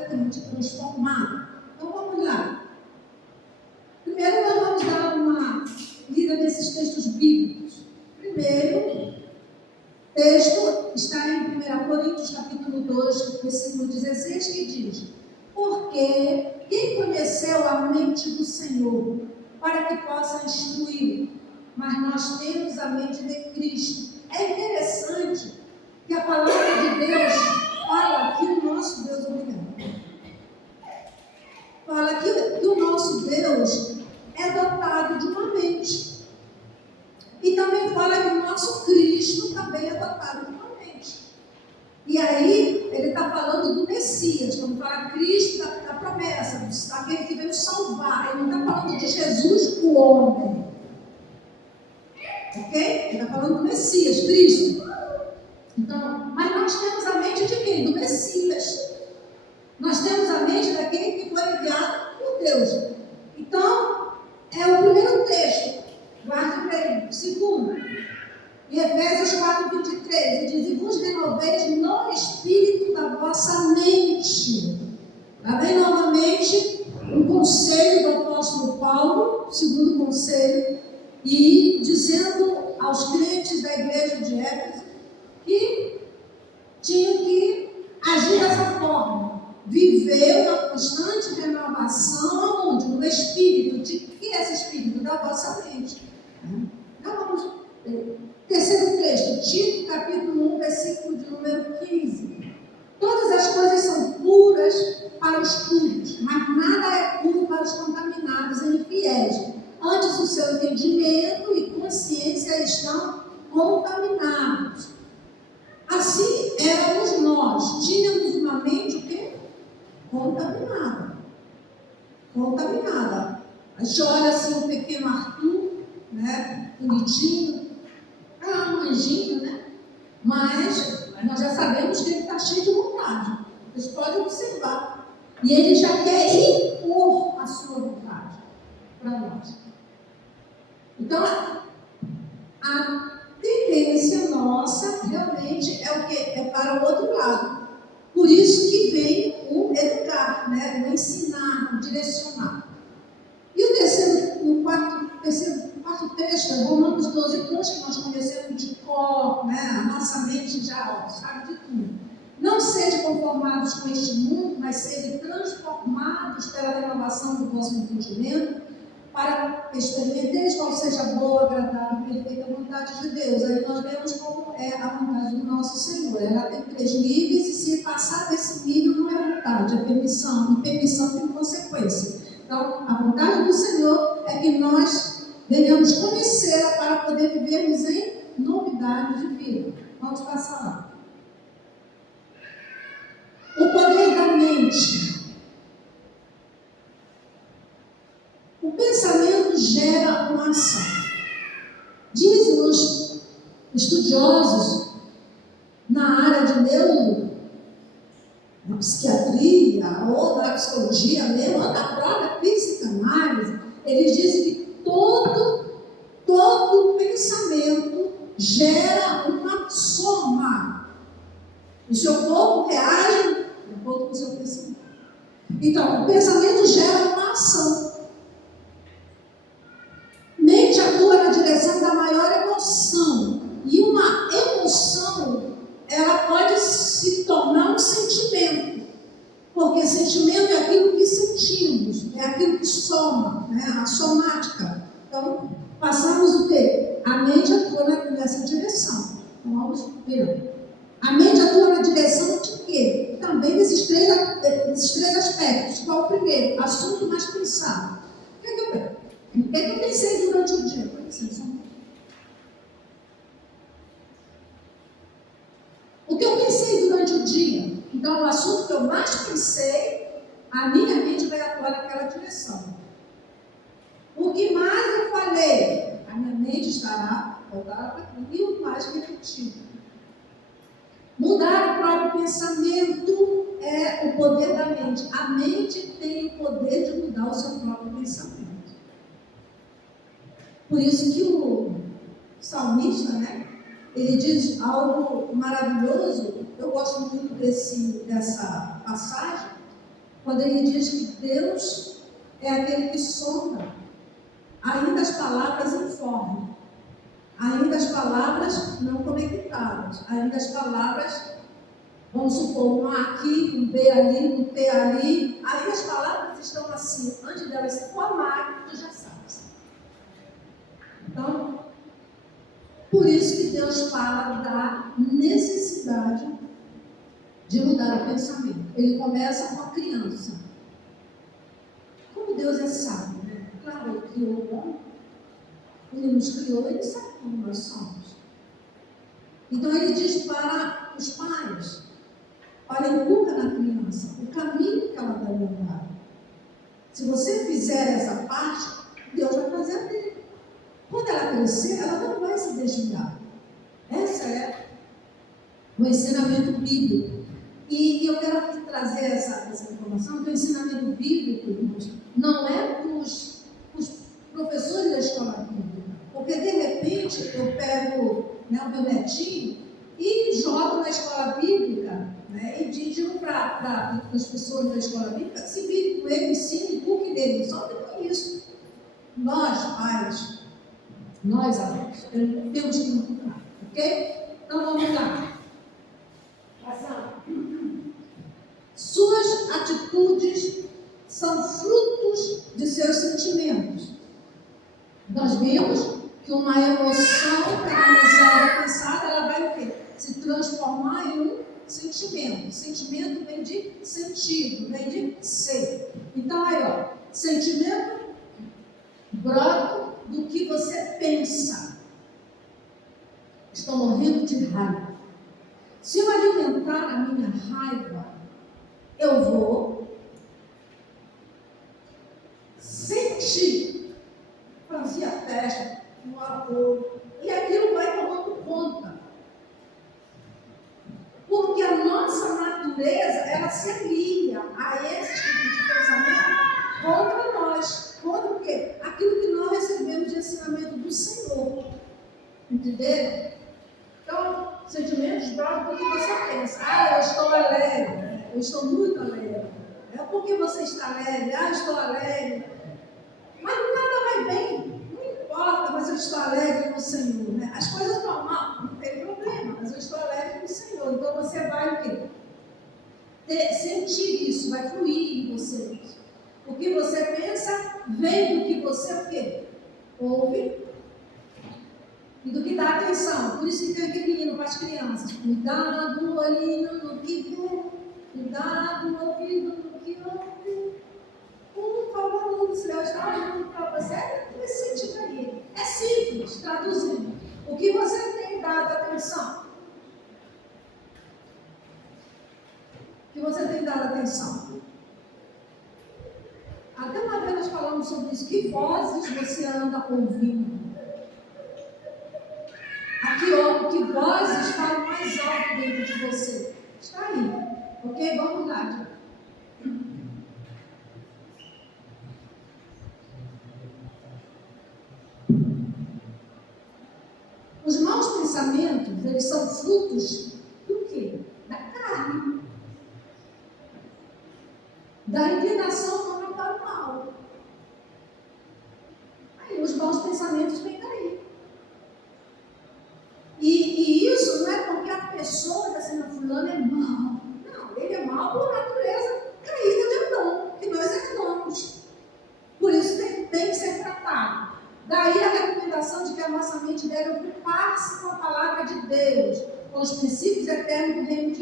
completamente transformado. Então vamos lá. Primeiro nós vamos dar uma lida nesses textos bíblicos. Primeiro texto está em 1 Coríntios capítulo 2, versículo 16, que diz: porque quem conheceu a mente do Senhor para que possa instruí-lo? Mas nós temos a mente de Cristo. É interessante que a palavra de Deus fala que o nosso Deus, fala que o nosso Deus é dotado de uma mente. E também fala que o nosso Cristo também é dotado de uma mente. E aí, ele está falando do Messias, quando fala Cristo, da promessa, daquele que veio salvar. Ele não está falando de Jesus, o homem. Ok? Ele está falando do Messias, Cristo. Então, mas nós temos a mente de quem? Do Messias. Nós temos a mente daquele que foi enviado por Deus. Então, é o primeiro texto. Guarde bem. Segundo, em Efésios 4:23, ele diz: e vos renoveis no espírito da vossa mente. Lá vem novamente um conselho do apóstolo Paulo, segundo conselho, e dizendo aos crentes da igreja de Éfeso que tinham que agir dessa forma, viver uma constante renovação, onde? No espírito. De que é esse espírito? Da vossa mente. Então vamos. Terceiro texto, Tito capítulo 1, versículo de número 15. Todas as coisas são puras para os puros, mas nada é puro para os contaminados e infiéis. Antes o seu entendimento e consciência estão contaminados. Assim éramos nós, tínhamos uma mente o quê? Contaminada. Contaminada. A gente olha assim o pequeno Arthur, né? Bonitinho. Ah, um anjinho, né? Mas nós já sabemos que ele está cheio de vontade. Vocês podem observar. E ele já quer impor a sua vontade para nós. Então, a tendência nossa realmente é o quê? É para o outro lado. Por isso que vem o educar, né? O ensinar, o direcionar. E o quarto texto é Romanos 12:2, que nós conhecemos de cor, né? A nossa mente já sabe de tudo. Não sede conformados com este mundo, mas sede transformados pela renovação do vosso entendimento, para experimenteis qual seja a boa, agradável e perfeita vontade de Deus. Aí nós vemos como é a vontade do nosso Senhor. Ela tem 3 níveis e se passar desse nível não é vontade, é permissão. E permissão tem consequência. Então, a vontade do Senhor é que nós venhamos conhecê-la para poder vivermos em novidade de vida. Vamos passar lá. O poder da mente. O pensamento gera uma ação. Dizem os estudiosos na área de na psiquiatria, ou na psicologia mesmo, ou na própria psicanálise, eles dizem que todo pensamento gera uma soma. O seu corpo reage de acordo com o seu pensamento. Então, o pensamento gera uma ação. Mente atua na direção da maior emoção. E uma emoção, ela pode se tornar um sentimento. Porque sentimento é aquilo que sentimos, é aquilo que soma, né? A somática. Então, passamos o quê? A mente atua nessa direção. Então, vamos ver. A mente atua na direção de quê? Também desses três aspectos. Qual o primeiro? Assunto mais pensado. O que eu pensei durante o dia? O que eu pensei durante o dia? Então, o assunto que eu mais pensei, a minha mente vai atuar naquela direção. O que mais eu falei, a minha mente estará voltada para aquilo. E o mais repetido. Mudar o próprio pensamento é o poder da mente. A mente tem o poder de mudar o seu próprio pensamento. Por isso que o salmista, né, ele diz algo maravilhoso. Eu gosto muito dessa passagem, quando ele diz que Deus é aquele que sonda, ainda as palavras informam, ainda as palavras não conectadas, ainda as palavras, vamos supor, um A aqui, um B ali, um T ali, aí as palavras estão assim, antes delas se formarem, tu já sabes. Então, por isso que Deus fala da necessidade de mudar o pensamento. Ele começa com a criança. Como Deus é sábio, né? Claro, Ele criou o homem, Ele nos criou, Ele sabe como nós somos. Então Ele diz para os pais, olha, inculca na criança o caminho que ela vai andar. Se você fizer essa parte, Deus vai fazer a dele. Quando ela crescer, ela não vai se desviar. Esse é o ensinamento bíblico. E eu quero aqui trazer essa informação, que o ensinamento bíblico, irmãos, não é para os professores da escola bíblica. Porque, de repente, eu pego, né, o meu netinho e jogo na escola bíblica, né, e digo para as pessoas da escola bíblica, se virem com ele, ensine, inculque dele. Só que isso. Nós, pais, nós, adultos, temos que inculcar, ok? Então, vamos lá. Suas atitudes são frutos de seus sentimentos. Nós vimos que uma emoção canalizada, pensada, ela vai o quê? Se transformar em um sentimento. Sentimento vem de sentido, vem de ser. Então, aí, ó, sentimento brota do que você pensa. Estou morrendo de raiva. Se eu alimentar a minha raiva, eu vou sentir, franzir a testa, no apoio, e aquilo vai tomando conta. Porque a nossa natureza, ela se alia a esse tipo de pensamento contra nós. Contra o quê? Aquilo que nós recebemos de ensinamento do Senhor. Entenderam? Então, sentimentos brotam do que você pensa. Ah, eu estou alegre. Eu estou muito alegre. É porque você está alegre. Ah, eu estou alegre. Mas nada vai bem. Não importa, mas eu estou alegre no Senhor. Né? As coisas estão mal, não tem problema, mas eu estou alegre no Senhor. Então você vai o quê? Sentir isso, vai fluir em você. O que você pensa vem do que você o quê? Ouve e do que dá atenção. Por isso que tem aquele menino para as crianças. Cuidado no olhinho no que vê, cuidado no ouvido no que ouve. Por favor, no céu está olhando para você, vai sentir aí. É simples, traduzindo. O que você tem dado atenção? O que você tem dado atenção? Até uma vez nós falamos sobre isso. Que vozes você anda ouvindo? Aqui, ó, que vozes falam mais alto dentro de você? Está aí. Ok? Vamos lá. Os maus pensamentos, eles são frutos do quê? Da carne. Da inclinação para o mal. Aí os maus pensamentos vêm daí. E isso não é porque a pessoa está sendo fulano é mau. Não, ele é mau por natureza caída de Adão, que nós herdamos. Por isso tem que ser tratado. Daí a recomendação de que a nossa mente deve ocupar-se com a palavra de Deus, com os princípios eternos do reino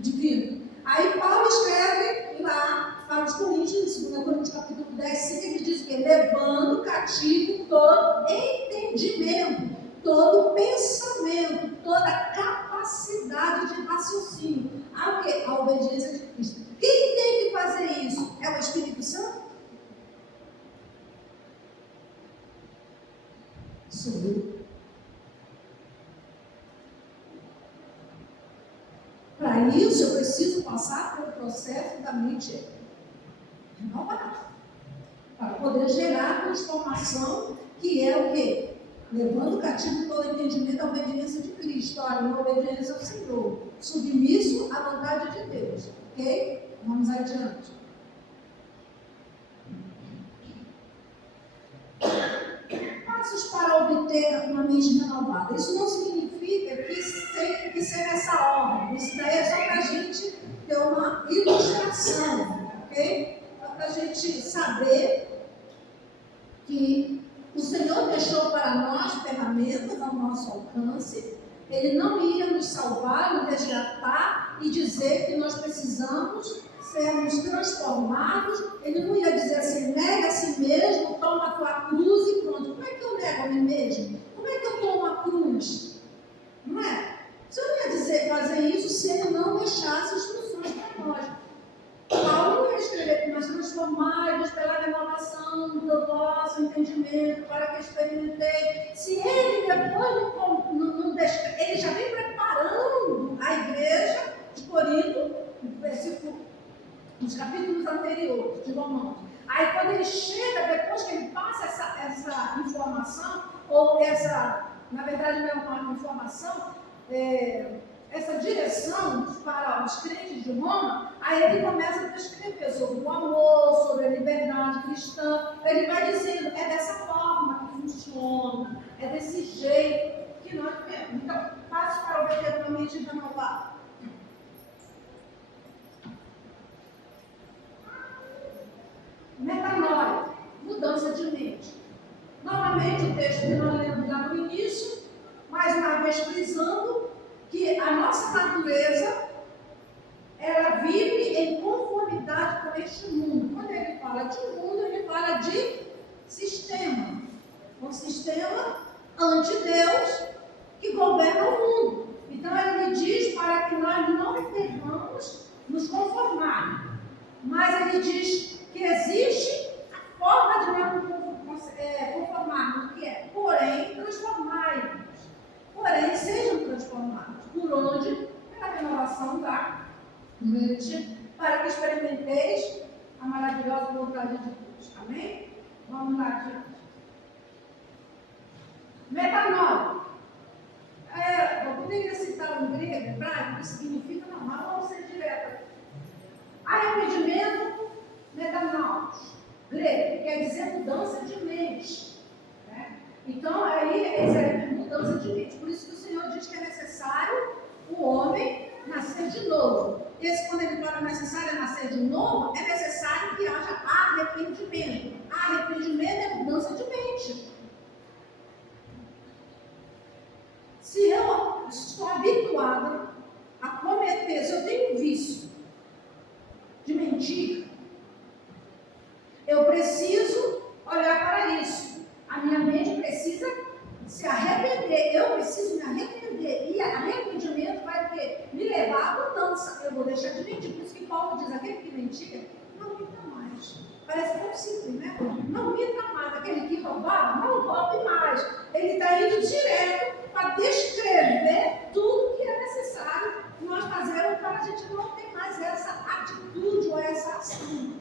divino. Aí Paulo escreve lá para os Coríntios, em 2 Coríntios capítulo 10, ele diz que levando cativo todo entendimento, todo pensamento, toda capacidade de raciocínio. A quê? A obediência de Cristo. Quem tem que fazer isso? É o Espírito Santo? Sou eu. Para isso, eu preciso passar pelo processo da mente renovada, para poder gerar a transformação, que é o quê? Levando cativo todo entendimento à obediência de Cristo, a obediência ao Senhor, submisso à vontade de Deus, ok? Vamos adiante. ter uma mente renovada. Isso não significa que tem que ser nessa ordem. Isso daí é só para a gente ter uma ilustração, ok? Para a gente saber que o Senhor deixou para nós ferramentas ao nosso alcance. Ele não ia nos salvar, nos resgatar e dizer que nós precisamos sermos transformados. Ele não ia dizer assim, nega a si mesmo, toma a tua cruz e pronto. Como é que eu nego a mim mesmo? Como é que eu tomo a cruz? Não é? O Senhor não ia dizer, fazer isso se ele não deixasse instruções para nós. Paulo não ia escrever que nós transformados pela renovação do vosso entendimento para que experimentei. Se ele depois não deixa, ele já vem preparando a igreja de Corinto, nos capítulos anteriores de Romanos. Aí quando ele chega, depois que ele passa essa informação, ou na verdade não é uma informação, essa direção para os crentes de Roma, aí ele começa a descrever sobre o amor, sobre a liberdade cristã. Ele vai dizendo, é dessa forma que funciona, é desse jeito que nós temos. Então, passo para obter uma mente renovada. Metanoia, mudança de mente. Novamente, o texto que nós lemos lá no início, mais uma vez frisando que a nossa natureza, ela vive em conformidade com este mundo. Quando ele fala de mundo, ele fala de sistema. Um sistema anti-Deus que governa o mundo. Então ele diz para que nós não devamos nos conformar. Mas ele diz que existe a forma de não conformarmos, que é, porém, transformai-vos. Porém, sejam transformados. Por onde? Pela renovação da mente, para que experimenteis a maravilhosa vontade de Deus. Amém? Vamos lá adiante. Metanoia. Eu poderia citar um grego hebraico que significa, não, mas vamos ser direto. Arrependimento, metanoia. Grego, quer dizer mudança de mente. Né? Então, aí é mudança de mente. Por isso que o Senhor diz que é necessário o homem nascer de novo. Quando ele fala necessário nascer de novo, é necessário que haja arrependimento. Arrependimento é mudança de mente. Se eu estou habituada a cometer, se eu tenho um vício de mentir, eu preciso olhar para isso. A minha mente precisa se arrepender. Eu preciso me arrepender. E arrependimento vai me levar à mudança. Eu vou deixar de mentir. Por isso que Paulo diz, aquele que mentia, não minta mais. Parece tão simples, né? Não minta mais. Aquele que roubava, não roube mais. Ele está indo direto para descrever tudo que é necessário nós fazermos para a gente não ter mais essa atitude ou essa ação.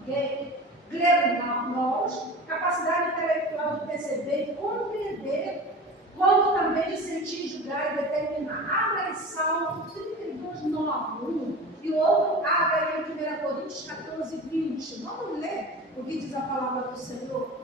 Ok? Grego nós, capacidade intelectual de perceber e compreender, como também de sentir, julgar e determinar. Abra em Salmo 32, 9, e o outro abra em 1 Coríntios 14, 20. Vamos ler o que diz a palavra do Senhor?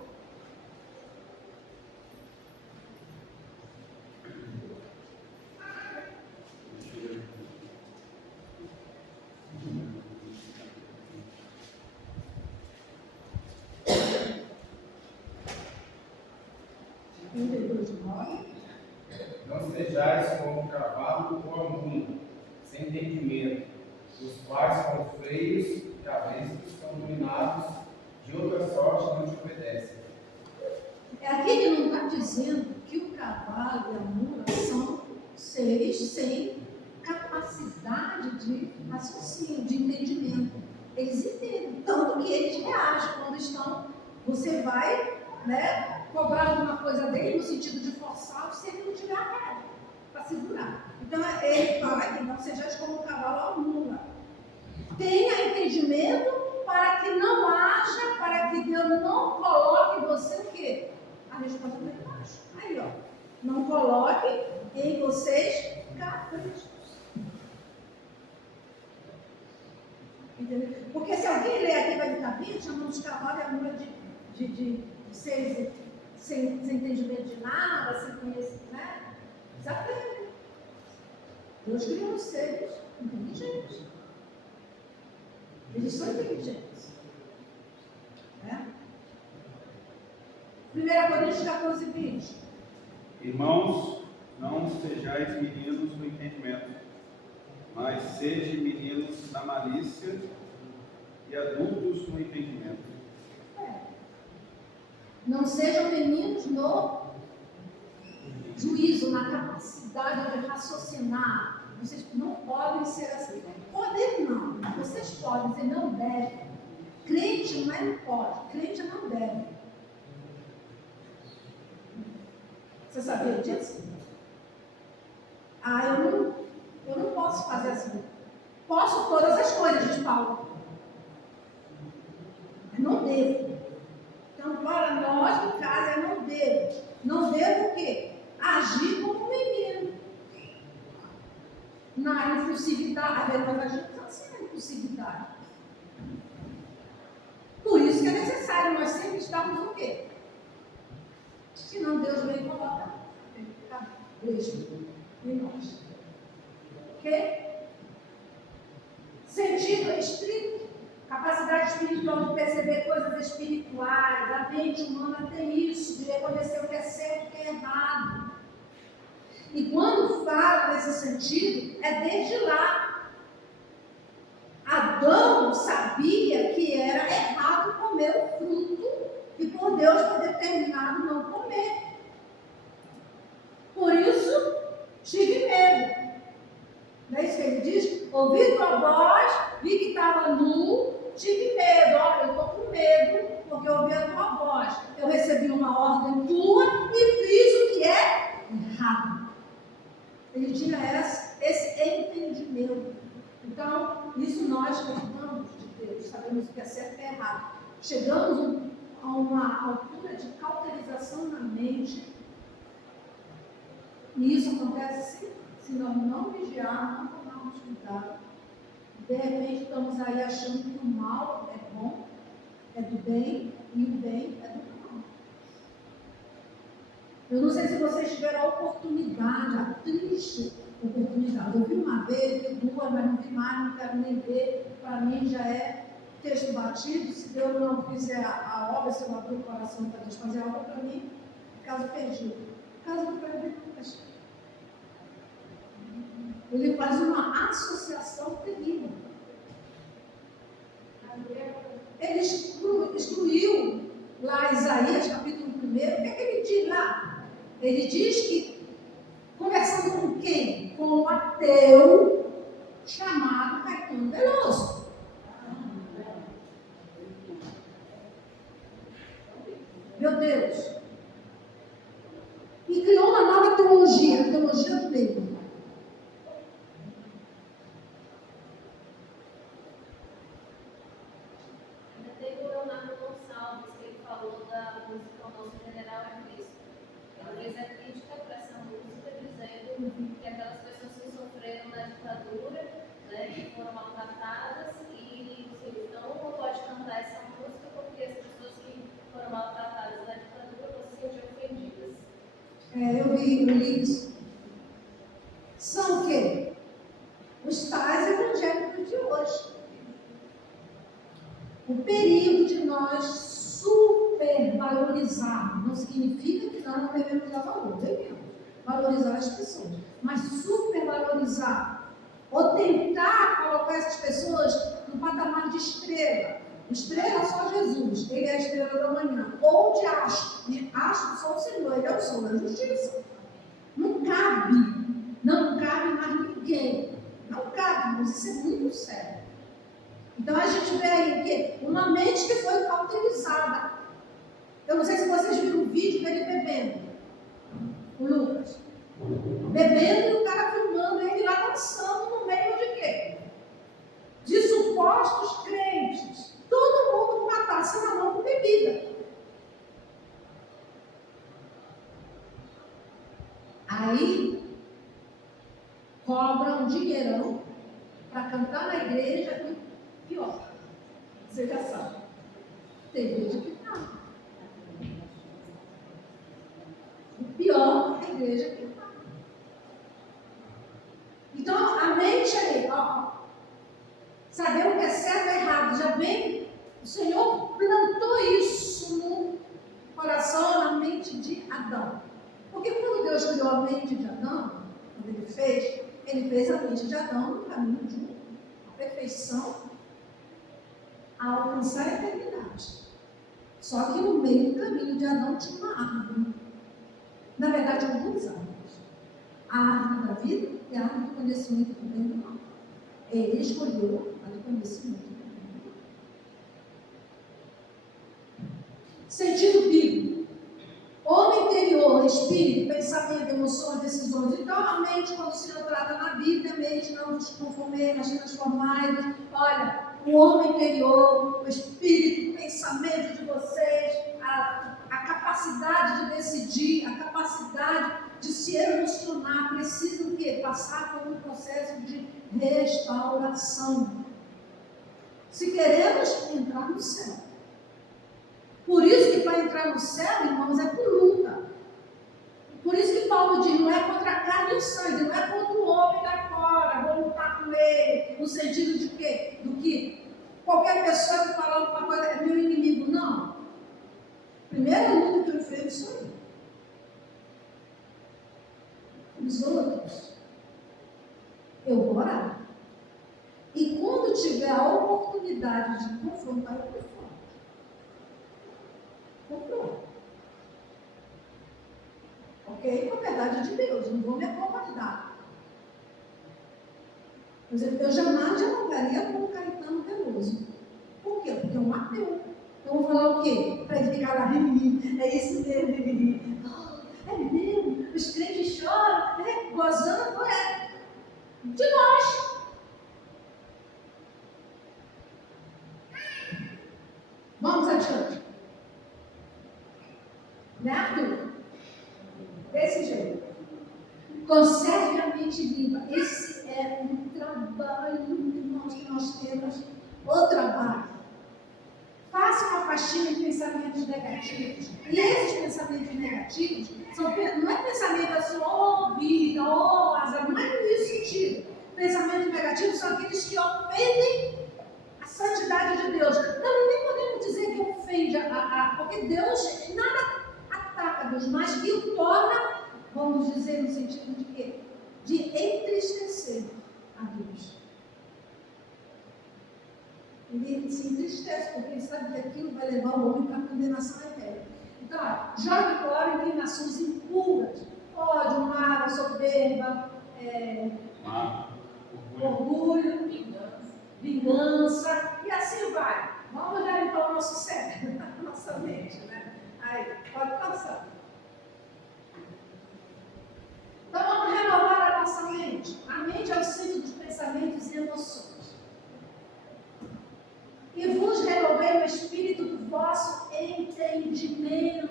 Não sejais como um cavalo ou a mula, sem entendimento, os quais são freios e cabestos, são dominados, de outra sorte não te obedecem. É aqui que não está dizendo que o cavalo e a mula são seres sem capacidade de raciocínio, de entendimento. Eles entendem, tanto que eles reagem quando estão. Você vai, né, cobrar alguma coisa dele no sentido de forçá-lo se ele não tiver a rédea para segurar. Então ele fala que não sejais como o cavalo ou a mula. Tenha entendimento para que não haja, para que Deus não coloque em você o quê? A resposta está embaixo. Aí, ó. Não coloque em vocês caprichos. Entendeu? Porque se alguém ler aqui vai ficar bem, chamando os cavalos e a mula de seres sem entendimento de nada, sem conhecimento, né? Eles aprendem. Deus criou os seres inteligentes. Eles são inteligentes. Né? 1 Coríntios 14, 20. Irmãos, não sejais meninos no entendimento, mas sede meninos na malícia e adultos no entendimento. Não sejam meninos no juízo, na capacidade de raciocinar. Vocês não podem ser assim. Podem não. Vocês podem, vocês não devem. Crente não é não pode, crente não deve. Você sabia disso? Eu não posso fazer assim. Posso todas as coisas, diz Paulo. Mas não devo. Então, para nós, no caso, é não devo. Não devo o quê? Agir como um menino. Na impulsividade. Às vezes nós agimos assim na impulsividade. Por isso que é necessário nós sempre estarmos o quê? Senão Deus vem e coloca. Tem que ficar mesmo em nós. Ok? Sentido estrito. Capacidade espiritual de perceber coisas espirituais. A mente humana tem isso, de reconhecer o que é certo e o que é errado. E quando fala nesse sentido, é desde lá. Adão sabia que era errado comer o fruto que por Deus foi determinado não comer. Por isso, tive medo. Não é isso que ele diz? Ouvi tua voz, vi que estava nu, tive medo. Olha, eu estou com medo, porque eu ouvi a tua voz. Eu recebi uma ordem tua e fiz o que é errado. Ele tinha esse entendimento. Então, isso nós herdamos de Deus, sabemos o que é certo e é errado. Chegamos a uma altura de cauterização na mente, e isso acontece se nós não vigiarmos, não tomarmos cuidado. De repente, estamos aí achando que o mal é bom, é do bem, e o bem é do mal. Eu não sei se vocês tiveram a oportunidade, a triste oportunidade. Eu vi uma vez, vi duas, mas não vi mais, não quero nem ver. Para mim já é texto batido. Se Deus não fizer a obra, se eu não abrir o coração para Deus fazer a obra, para mim, caso perdido. Caso perdido, ele faz uma associação terrível. Ele excluiu lá Isaías, capítulo 1. O que é que ele diz lá? Ele diz que, conversando com quem? Com um ateu chamado Caetano Veloso. Meu Deus. E criou uma nova teologia, a teologia do meio. Que aquelas pessoas que sofreram na ditadura, né, que foram maltratadas, e assim, não pode cantar essa música porque as pessoas que foram maltratadas na ditadura vão se sentir ofendidas. Eu li isso. São o quê? Os tais evangélicos de hoje. O perigo de nós supervalorizarmos não significa que nós não devemos dar valor, devemos valorizar as pessoas, mas supervalorizar ou tentar colocar essas pessoas no patamar de estrela. Estrela só Jesus, ele é a estrela da manhã, ou de astro, só o Senhor, ele é o sol da justiça. Não cabe mais ninguém, não cabe, mas isso é muito sério. Então a gente vê aí o quê? Uma mente que foi cauterizada. Eu não sei se vocês viram o vídeo dele bebendo, o Lucas. Bebendo e o cara filmando ele lá dançando no meio de quê? De supostos crentes. Todo mundo com uma taça na mão com bebida. Aí cobra um dinheirão para cantar na igreja e pior. Você já sabe. Tem igreja que não. igreja que está. Então, a mente aí, saber o que é certo e errado, já vem, o Senhor plantou isso no coração, na mente de Adão. Porque quando Deus criou a mente de Adão, quando Ele fez a mente de Adão no caminho de uma perfeição a alcançar a eternidade. Só que no meio do caminho de Adão tinha uma árvore. Na verdade, algumas árvores. A árvore da vida e a árvore do conhecimento do bem e do mal. Ele escolheu a do conhecimento do bem e do mal. Sentido bíblico. Homem interior, espírito, pensamento, emoções, decisões. Então, a mente, quando o Senhor trata na Bíblia, a mente não nos conformei, mas transformai. Olha, o homem interior, o espírito, o pensamento de vocês, a capacidade de decidir, a capacidade de se emocionar, precisa o quê? Passar por um processo de restauração. Se queremos entrar no céu. Por isso que para entrar no céu, irmãos, é por luta. Por isso que Paulo diz, não é contra a carne e o sangue, não é contra o homem lá fora, vou lutar com ele, no sentido de quê? Do que qualquer pessoa que falar alguma coisa é meu inimigo. Não. A primeira luta que eu enfrento sou eu. Os outros, eu vou orar. E quando tiver a oportunidade de confrontar, eu confronto. Ok? Com a verdade de Deus, não vou me acomodar. Por exemplo, eu jamais dialogaria com o Caetano Veloso. Por quê? Porque é um ateu. Então eu vou falar o quê? Para ele ficar lá, é isso mesmo, é mesmo, os crentes choram, gozando, de nós. Vamos adiante. Né, Arthur? Desse jeito. Conserve a mente viva. Esse é um trabalho, irmãos, que nós temos. O trabalho. Faça uma faxina de pensamentos negativos. E esses pensamentos negativos não é pensamento assim, vida, azar, não é nesse sentido. Pensamentos negativos são aqueles que ofendem a santidade de Deus. Também nem podemos dizer que ofende, porque Deus nada ataca Deus, mas que o torna, vamos dizer, no sentido de quê? De entristecer a Deus. Ele se entristece, porque ele sabe que aquilo vai levar o homem para a condenação eterna. Então, jogue fora inclinações impuras, ódio, mágoa, soberba, orgulho, vingança, e assim vai. Vamos olhar então o nosso cérebro, a nossa mente, né? Aí, pode passar. Então, vamos renovar a nossa mente. A mente é o centro dos pensamentos e emoções. E vos renovei o espírito do vosso entendimento,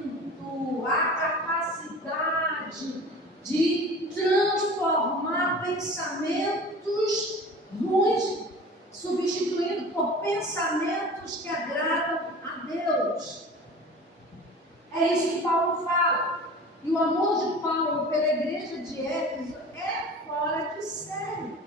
a capacidade de transformar pensamentos ruins, substituindo por pensamentos que agradam a Deus. É isso que Paulo fala. E o amor de Paulo pela igreja de Éfeso é fora de série.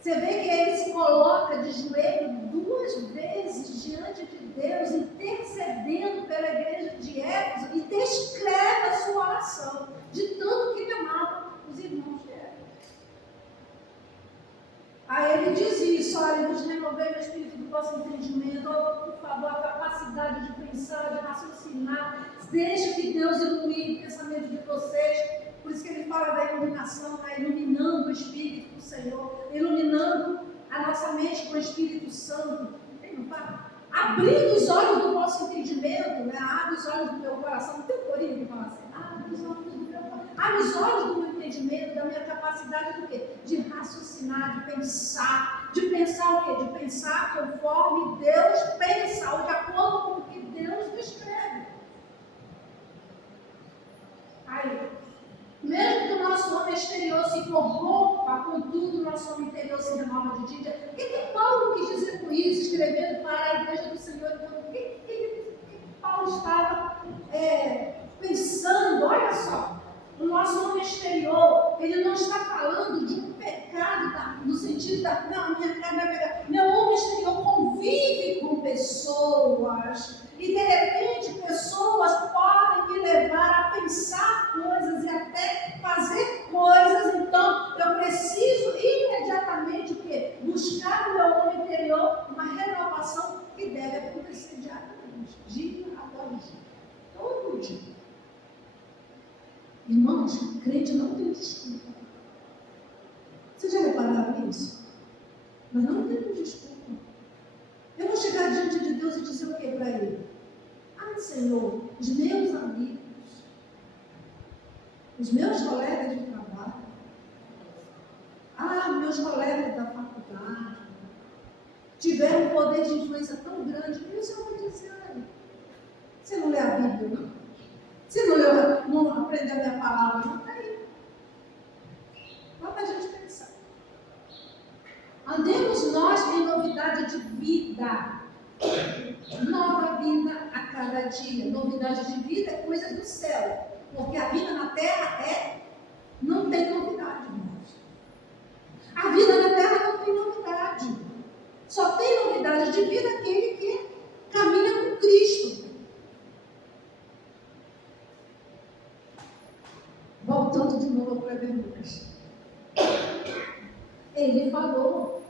Você vê que ele se coloca de joelho 2 vezes diante de Deus, intercedendo pela igreja de Éfeso e descreve a sua oração, de tanto que ele amava os irmãos de Éfeso. Aí ele diz isso, olha, vos renovei o espírito do vosso entendimento, por favor, a capacidade de pensar, de raciocinar, deixe que Deus ilumine o pensamento de vocês. Por isso que ele fala da iluminação, né? Iluminando o Espírito do Senhor, iluminando a nossa mente com o Espírito Santo. Não fala? Abrindo os olhos do nosso entendimento, né? Abre os olhos do meu coração, não tem um corinho que fala assim, abre os olhos do meu coração, abre os olhos do meu entendimento, da minha capacidade do quê? De raciocinar, de pensar o quê? De pensar conforme Deus pensa, ou de acordo com o que Deus descreve. Aí, mesmo que o nosso homem exterior se corrompa, contudo, o nosso homem interior se renova de dia. O que Paulo quis dizer com isso, escrevendo para a igreja do Senhor? O que Paulo estava pensando? Olha só, O nosso homem exterior, ele não está falando de um pecado no sentido da, não, minha carne é pecado. Meu homem exterior convive com pessoas e de repente pessoas podem me levar a pensar coisas e até fazer coisas. Então eu preciso imediatamente o quê? Buscar no meu homem interior uma renovação que deve acontecer diariamente, dia após dia, todo dia. Irmãos, crente não tem desculpa. Você já repararam isso? Nós não temos desculpa. Eu vou chegar diante de Deus e dizer o que para Ele? Ah, Senhor, os meus amigos, os meus colegas de trabalho, meus colegas da faculdade, tiveram um poder de influência tão grande, e o Senhor vai dizer, você não lê a Bíblia, não? Você não aprendeu a minha palavra, não? Está aí. Dá para a gente pensar. Andemos nós em novidade de vida. Nova vida a cada dia. Novidade de vida é coisa do céu. Porque a vida na terra não tem novidade, irmãos. A vida na terra não tem novidade. Só tem novidade de vida aquele que caminha com Cristo. Voltando de novo ao Kleber Lucas. Ele falou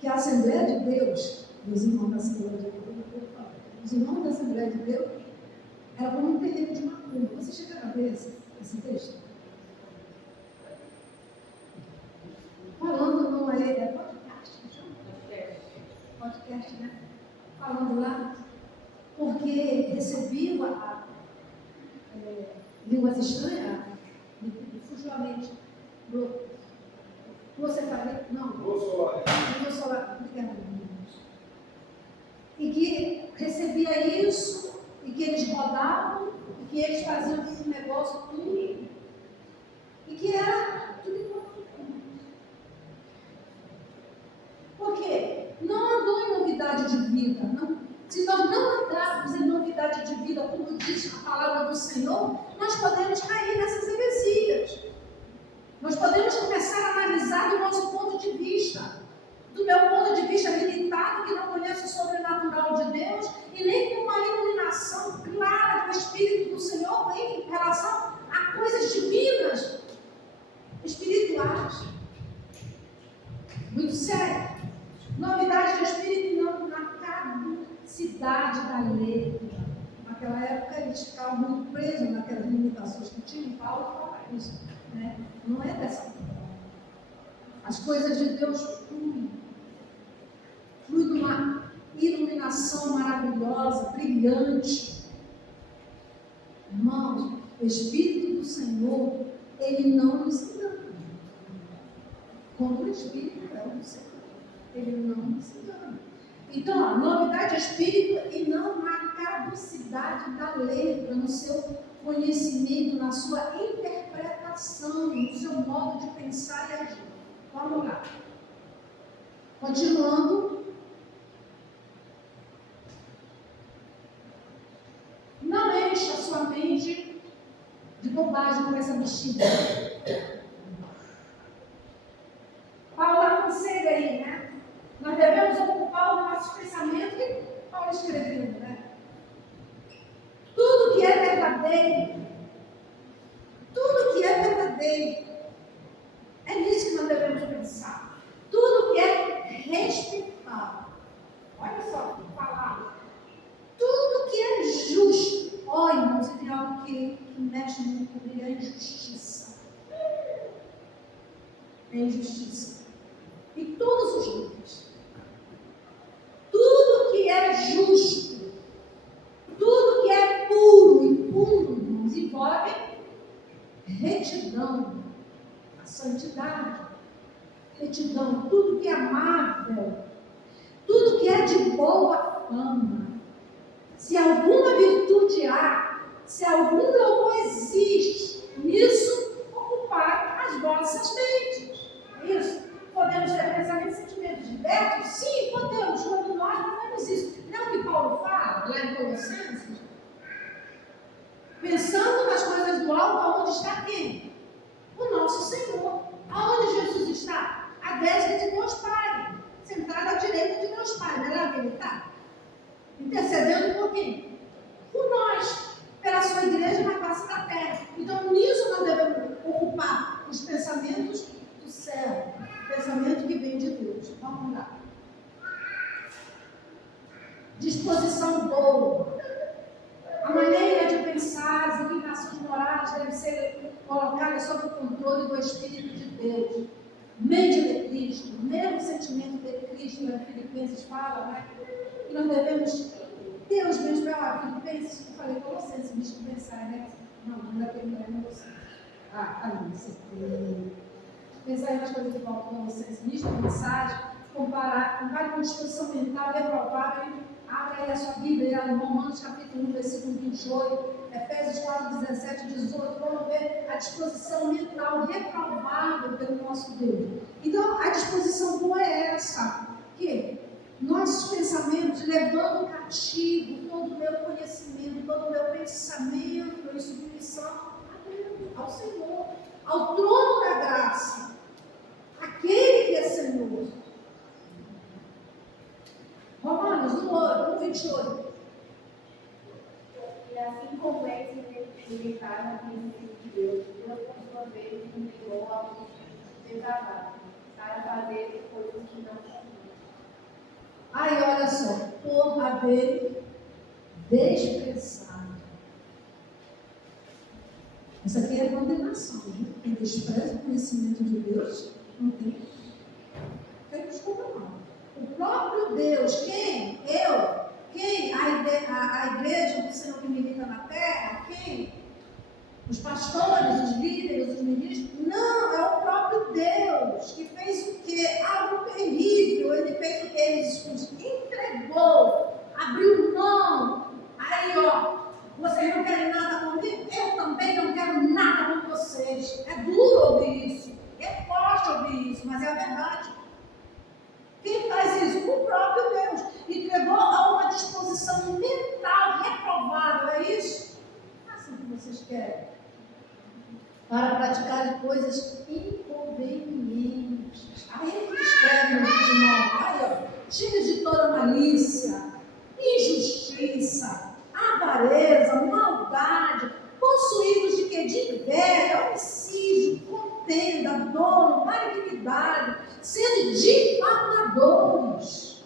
que a Assembleia de Deus, os irmãos da Assembleia de Deus, os irmãos da Assembleia de Deus, era como um terreno de macumba. Você chegaram a ver esse texto? Falando no podcast, né? Falando lá, porque recebiam línguas estranhas, fugiu a mente. Você fala, não. E que recebia isso, e que eles rodavam, e que eles faziam esse negócio tudo, e que era tudo igual. Por quê? Não andou em novidade de vida. Não. Se nós não andarmos em novidade de vida, como diz a palavra do Senhor, nós podemos cair nessas heresias. Nós podemos começar a analisar do nosso ponto de vista, do meu ponto de vista limitado, que não conhece o sobrenatural de Deus, e nem com uma iluminação clara do Espírito do Senhor em relação a coisas divinas, espirituais. Muito sério. Novidade de espírito e não na caducidade da lei. Naquela época eles ficavam muito presos naquelas limitações que tinham. Paulo fala isso. Né? Não é dessa forma. As coisas de Deus fluem numa iluminação maravilhosa, brilhante. Irmãos, o Espírito do Senhor, ele não nos engana. Como o Espírito é o Senhor, ele não nos engana. Então, a novidade é espírito e não na caducidade da letra, no seu conhecimento, na sua interpretação, no seu modo de pensar e agir. Vamos lá. Continuando. Não encha a sua mente de bobagem com essa bexiga. Paulo aconselha aí, né? Nós devemos ocupar o nosso pensamento, que Paulo escrevendo, né? Tudo que é verdadeiro, é nisso que nós devemos pensar. Tudo que é respeitável. Olha só que palavra. Tudo que é justo. Olha, irmãos, se tem algo que mexe muito comigo, é a injustiça. É injustiça. E todos os níveis. Tudo que é justo, tudo que é puro e puro, irmãos, envolve retidão, a santidade, retidão, tudo que é amável, tudo que é de boa fama. Se alguma virtude há, se algum louvor existe, nisso ocupar as vossas mentes. É isso. Podemos ter pensamento e sentimentos libertos? Sim, podemos, quando nós fazemos isso. Não é o que Paulo fala lá em Colossenses? Pensando nas coisas do alto, aonde está quem? O nosso Senhor. Aonde Jesus está? À destra de Deus Pai. Sentado à direita de Deus Pai. Não é lá que ele está? Intercedendo por quem? Por nós. Pela sua igreja na face da terra. Então, nisso nós devemos ocupar os pensamentos do céu. O pensamento que vem de Deus. Vamos lá. Disposição boa. A maneira de pensar, as inclinações morais devem ser colocadas sob o controle do Espírito de Deus. Mente de Cristo, o mesmo sentimento de Cristo, né? Filipenses fala, né? E nós devemos ter os mesmos, Filipenses, eu falei Colossenses, bicho de pensar, né? Não é terminar em Colossenses. Ali, você tem. Pensar nas coisas que falam Colossenses, bicho de mensagem, comparar com disposição mental reprovável. Abre aí a sua Bíblia, em Romanos capítulo 1, versículo 28, Efésios 4, 17 e 18, vamos ver a disposição mental reprovável pelo nosso Deus. Então, a disposição boa é essa, que nossos pensamentos, levando cativo todo o meu conhecimento, todo o meu pensamento em submissão ao Senhor, ao trono da graça, aquele que é Senhor. Romanos 1, 28. E assim como eles se limitaram ao princípio de Deus, Deus por sua vez entregou ao espírito depravado, para fazer coisas que não são. Aí, olha só, por haver desprezado. Isso aqui é condenação, né? Quem despreza o conhecimento de Deus, não tem desculpa não. O próprio Deus, quem? Eu? Quem? A igreja do Senhor que milita na terra? Quem? Os pastores, os líderes, os ministros? Não, é o próprio Deus que fez o quê? Algo terrível. Ele fez o quê? Ele entregou, abriu mão. Aí, ó, vocês não querem nada comigo? Eu também não quero nada com vocês. É duro ouvir isso. É forte ouvir isso, mas é a verdade. Quem faz isso? O próprio Deus. Entregou a uma disposição mental reprovável, é isso? Façam o que vocês querem. Para praticar coisas inconvenientes. Aí ele escreve no 29, aí ó, cheios de toda malícia, injustiça, avareza, maldade, possuídos de quê? De inveja, homicídio, contenda, dolo, malignidade, sendo difamadores,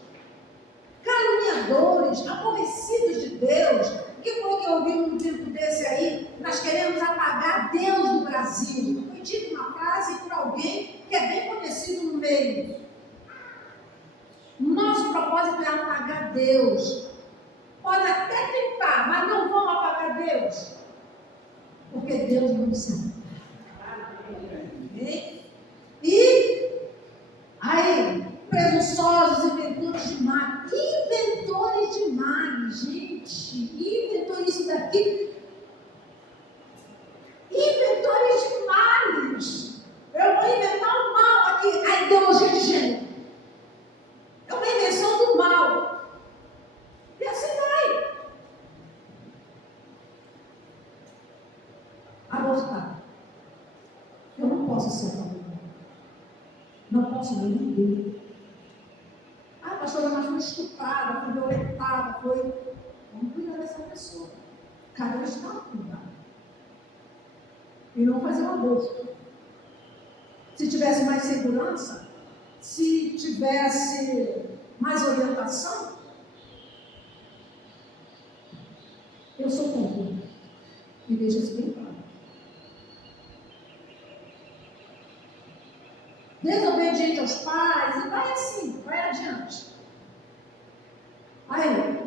caluniadores, aborrecidos de Deus. O que foi que eu ouvi num tempo desse aí? Nós queremos apagar Deus do Brasil. Foi dito uma frase por alguém que é bem conhecido no meio. Nosso propósito é apagar Deus. Pode até tentar, mas não vão apagar Deus. Porque Deus não se apaga. E aí, presunçosos, inventores de males. Inventores de males, gente. Inventores isso daqui. Inventores de males. Eu vou inventar um mal aqui. A ideologia de gênero. É uma invenção do mal. E assim vai. Abortar. Eu não posso ser família. Não posso nem ninguém. Ah, pastora, mas foi estuprada, foi violentada, foi. Vamos cuidar dessa pessoa. Cada um está a cuidar. E não fazer um aborto. Se tivesse mais segurança, se tivesse mais orientação, eu sou contra. E deixa isso bem claro. Desobediente aos pais, e vai assim, vai adiante. Aí,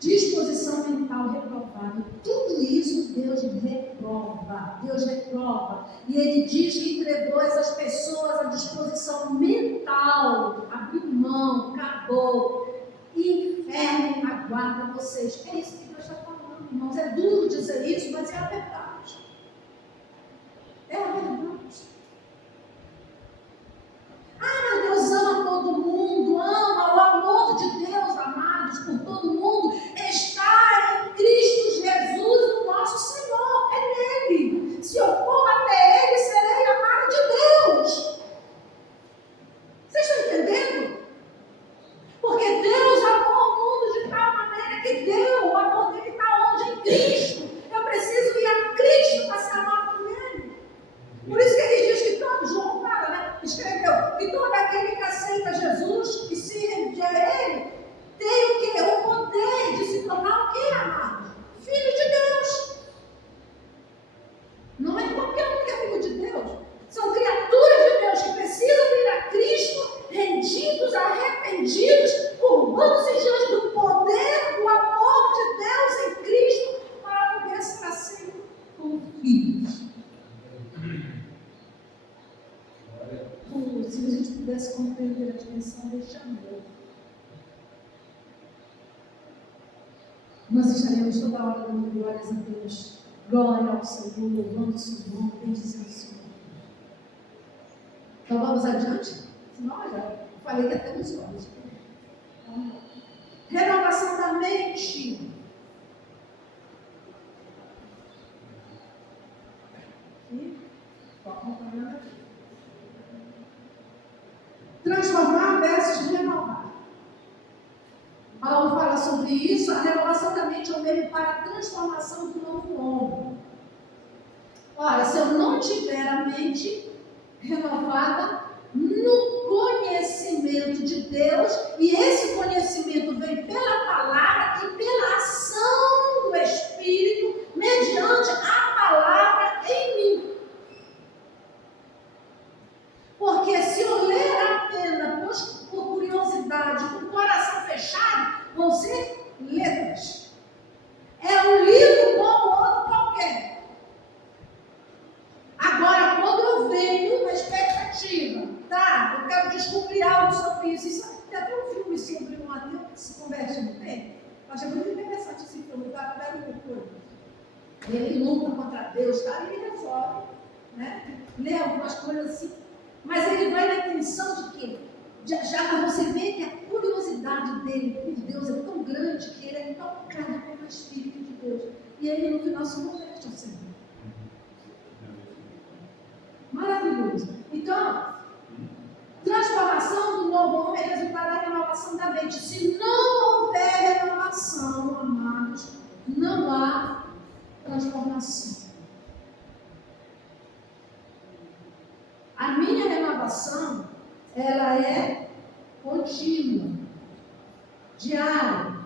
disposição mental reprovada. Tudo isso Deus reprova. Deus reprova. E Ele diz que entregou essas pessoas à disposição mental. Abriu mão, acabou. Inferno aguarda vocês. É isso que Deus está falando, irmãos. É duro dizer isso, mas é a verdade. É a verdade. Ah, mas Deus ama todo mundo, ama. O amor de Deus, amados, por todo mundo, está em Cristo Jesus, Porque Deus amou o mundo de tal maneira que deu. O amor dele está onde? Em Cristo. Eu preciso ir a Cristo para ser amado por ele. Por isso que ele diz que todo, João fala, né? Escreveu, que todo aquele que aceita Jesus e se rende a ele, tem o quê? O poder de se tornar o quê, amado? Filho de Deus. Não é qualquer um que é filho de Deus. São criaturas de Deus que precisam vir a Cristo, rendidos, arrependidos, curvando-se diante do poder, do amor de Deus em Cristo, para poder ser nascido como filhos. Se a gente pudesse compreender a dimensão deste amor, nós estaremos toda hora dando glórias a Deus, glória ao Senhor, louvando o seu nome, bendizendo o Senhor. Então vamos adiante? Senão, olha, eu falei que até nos olhos. Renovação da mente. Estou acompanhando aqui. Transformar versus renovar. Paulo fala sobre isso. A renovação da mente é o meio para a transformação do novo homem. Ora, se eu não tiver a mente renovada no conhecimento de Deus, e esse conhecimento vem pela palavra e pela ação do Espírito, mediante a palavra em mim. Porque se eu ler apenas por curiosidade, com o coração fechado, vão ser letras. É um livro como outro qualquer. Agora, quando eu venho na expectativa, tá? Eu quero descobrir algo sobre isso. Isso tem até um filme sobre um ateu que se converte no tempo. Eu achei muito interessante esse filme, tá? Ele luta contra Deus, tá? E ele resolve, né? Lê algumas coisas assim. Mas ele vai na intenção de quê? Já para você ver que a curiosidade dele por Deus é tão grande que ele é tocado pelo Espírito de Deus. E ele no final se converte ao Senhor. Maravilhoso. Então, transformação do novo homem é resultado da renovação da mente. Se não houver renovação, amados, não há transformação. A minha renovação, ela é contínua, diária.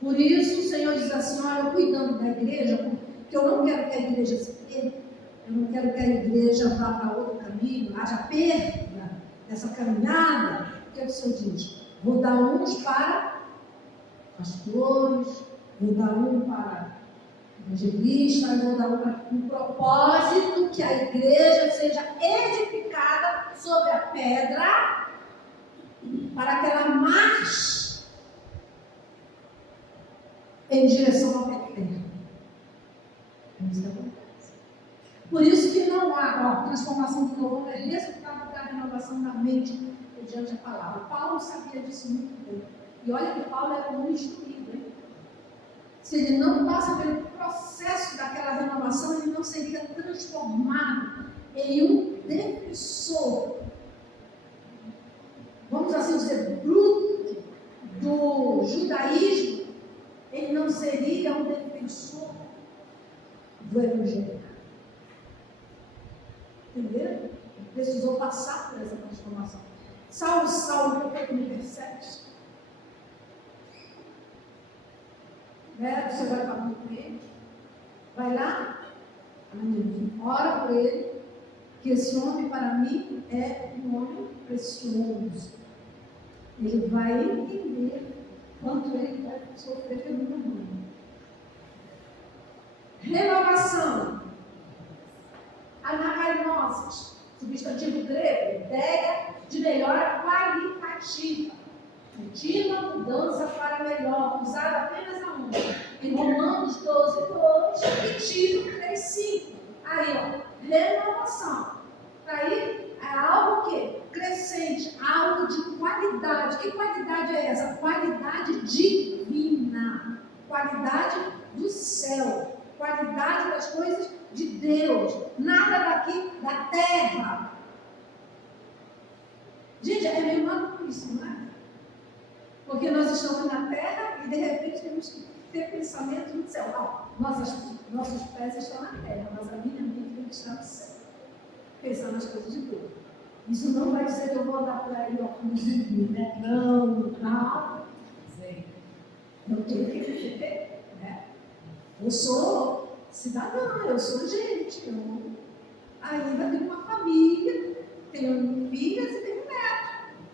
Por isso o Senhor diz assim, olha, eu cuidando da igreja, porque eu não quero que a igreja se perca, eu não quero que a igreja vá para outro caminho, haja perda dessa caminhada. O que o Senhor diz? Vou dar uns para pastores, vou dar um para evangelistas, vou dar um propósito que a igreja seja edificada sobre a pedra para que ela marche em direção ao eterno. Por isso que não há transformação do novo homem, é resultado da renovação da mente mediante a palavra. Paulo sabia disso muito bem. E olha que Paulo era muito instruído, hein? Se ele não passa pelo processo daquela renovação, ele não seria transformado em um defensor, vamos assim dizer, bruto do judaísmo. Ele não seria um defensor do evangelho. Entenderam? Precisou passar por essa transformação. Saulo, por que me persegue? Você vai falar com ele, vai lá, ora por ele, que esse homem para mim é um homem precioso. Ele vai entender quanto ele vai sofrer pelo meu nome. Renovação. Anagnosis, substantivo grego, ideia de melhora qualitativa. Contínua mudança para melhor, usada apenas aonde? Em Romanos 12:2 e Tito 3:5. Aí, ó, renovação. Aí é algo que crescente, algo de qualidade. Que qualidade é essa? Qualidade divina, qualidade do céu, qualidade das coisas de Deus, nada daqui da terra. Gente, é meio maluco isso, não é? Porque nós estamos na terra e de repente temos que ter pensamento no céu. Nossos pés estão na terra, mas a minha mente tem que estar no céu. Pensar nas coisas de Deus. Isso não vai dizer que eu vou dar para ele óculos de mim, né? Não. Eu tenho que viver, né? Eu sou cidadã, eu sou gente. Eu ainda tenho uma família, tenho filhas e tenho netos.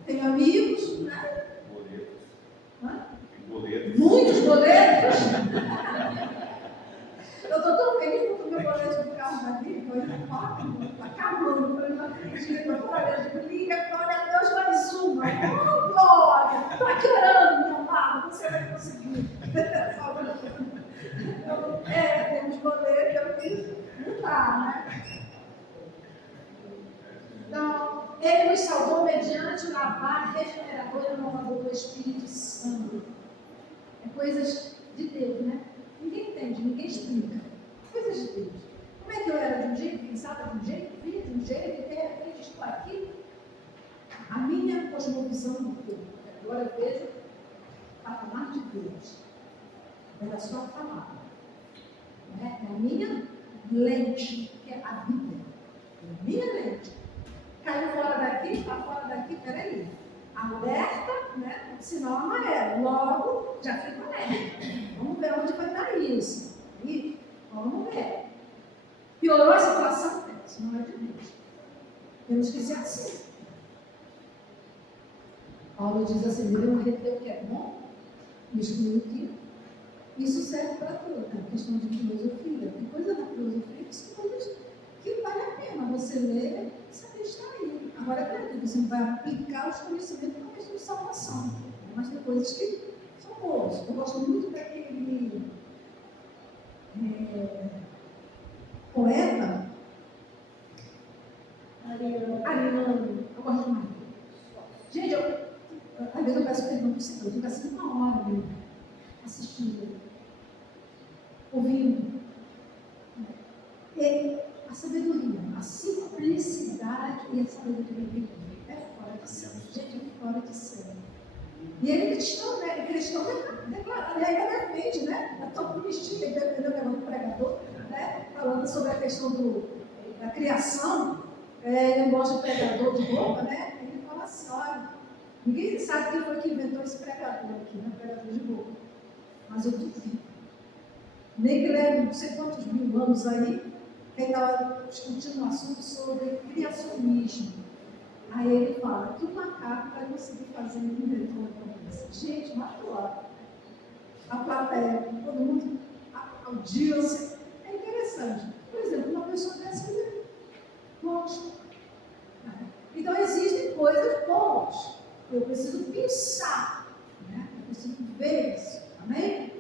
Tenho amigos, né? Muitos boletos. Eu estou tão feliz com o meu boleto do carro da vida, eu ainda pago, acabando, eu não acredito. Olha, eu digo, liga, glória a Deus, mais uma. Oh, glória! Estou aqui orando, meu amado, você vai conseguir. Então, temos boleto, eu fiz, não dá, né? Então, ele nos salvou mediante o lavar regenerador e renovador do Espírito Santo. É coisas de Deus, né? Ninguém entende, ninguém explica. Coisas de Deus. Como é que eu era de um jeito, pensava de um jeito, via de um jeito, e de repente estou aqui? A minha cosmovisão mudou. Agora eu vejo o patamar de Deus. Pela sua palavra. É a minha lente, que é a Bíblia. É a minha lente. Caiu fora daqui, está fora daqui, peraí. Alerta, né? Sinal amarelo. Logo, já fica alerta. Vamos ver onde vai dar isso. E vamos ver. Piorou a situação? Isso não é de Deus. Temos que ser assim. Paulo diz assim: devemos reter o que é bom e excluir o que isso serve para tudo. É questão de filosofia. Tem coisa da filosofia que são coisas que vale a pena você ler e saber extrair. Agora, claro que você não vai aplicar os conhecimentos na questão de salvação. Mas tem coisas que são boas. Eu gosto muito daquele poeta Ariano. Eu gosto demais. Gente, às vezes eu peço perdão para o Senhor. Eu fico assim uma hora assistindo, ouvindo. A sabedoria, a simplicidade e a sabedoria que é fora de série. Gente, é fora de série. E ele cristão, né? Ele cristão declarado, ele ainda defende, né? É tão bonitinho, ele defendeu o negócio do pregador, né? Falando sobre a questão da criação. Ele gosta de pregador de roupa, né? Ele fala assim: olha, ninguém sabe quem foi que inventou esse pregador aqui, né? Pregador de roupa. Mas eu duvido. Nem que leve não sei quantos mil anos aí. Quem estava discutindo um assunto sobre criacionismo. Aí ele fala que o macaco vai conseguir fazer um inventor como esse. Gente, matou a plateia, todo mundo aplaudiu-se. É interessante. Por exemplo, uma pessoa dessa eu gosto. Então existem coisas boas. Eu preciso pensar. Né? Eu preciso ver isso. Amém?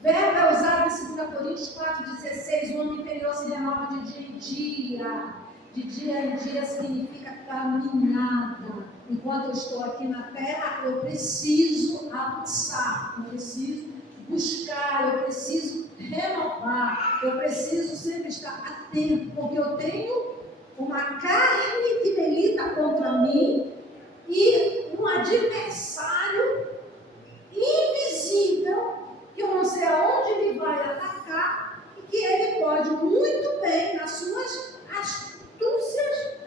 Verbo é usado em 2 Coríntios 4,16. O homem interior se renova de dia em dia. De dia em dia significa caminhada. Enquanto eu estou aqui na terra, eu preciso avançar. Eu preciso buscar. Eu preciso renovar. Eu preciso sempre estar atento. Porque eu tenho uma carne que milita contra mim e um adversário invisível, que eu não sei aonde ele vai atacar, e que ele pode muito bem, nas suas astúcias,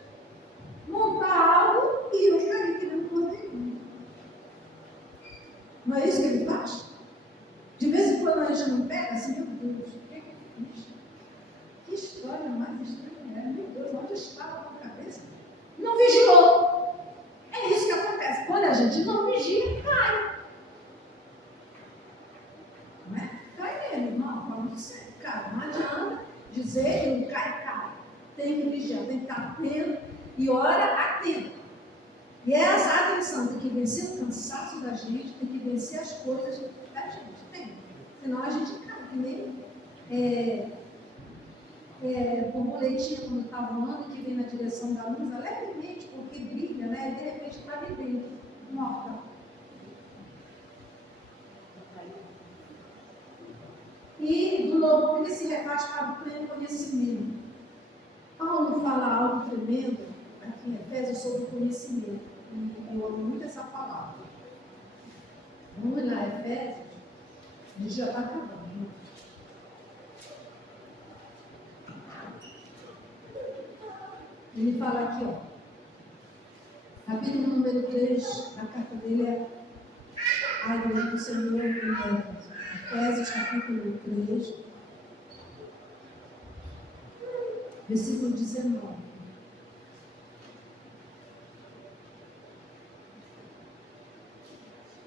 montar algo e eu cair querendo poder. Não é isso que ele faz? De vez em quando a gente não pega assim: meu Deus, o que é que eu fiz? Que história mais estranha é? Meu Deus, onde estava a cabeça? Não vigiou. É isso que acontece. Quando a gente não vigia, cai. Não é? Cai mesmo. Não, falando sério, cara. Não adianta dizer que não cai. Tem que vigiar, tem que estar atento e ora atento. E essa atenção tem que vencer o cansaço da gente, tem que vencer as coisas da gente. Tem. Senão a gente cai. Que nem borboletinha, quando está voando, que vem na direção da luz, levemente, porque brilha, né? E de repente está ali dentro, morta. E do lobo ele se refaz para o pleno conhecimento. Paulo fala algo tremendo aqui em Efésios sobre o conhecimento. E eu amo muito essa palavra. Efésios, a gente já está acabando. Ele fala aqui, ó, capítulo número 3, a carta dele é a igreja do Senhor em Efésios. Efésios, capítulo 3, versículo 19.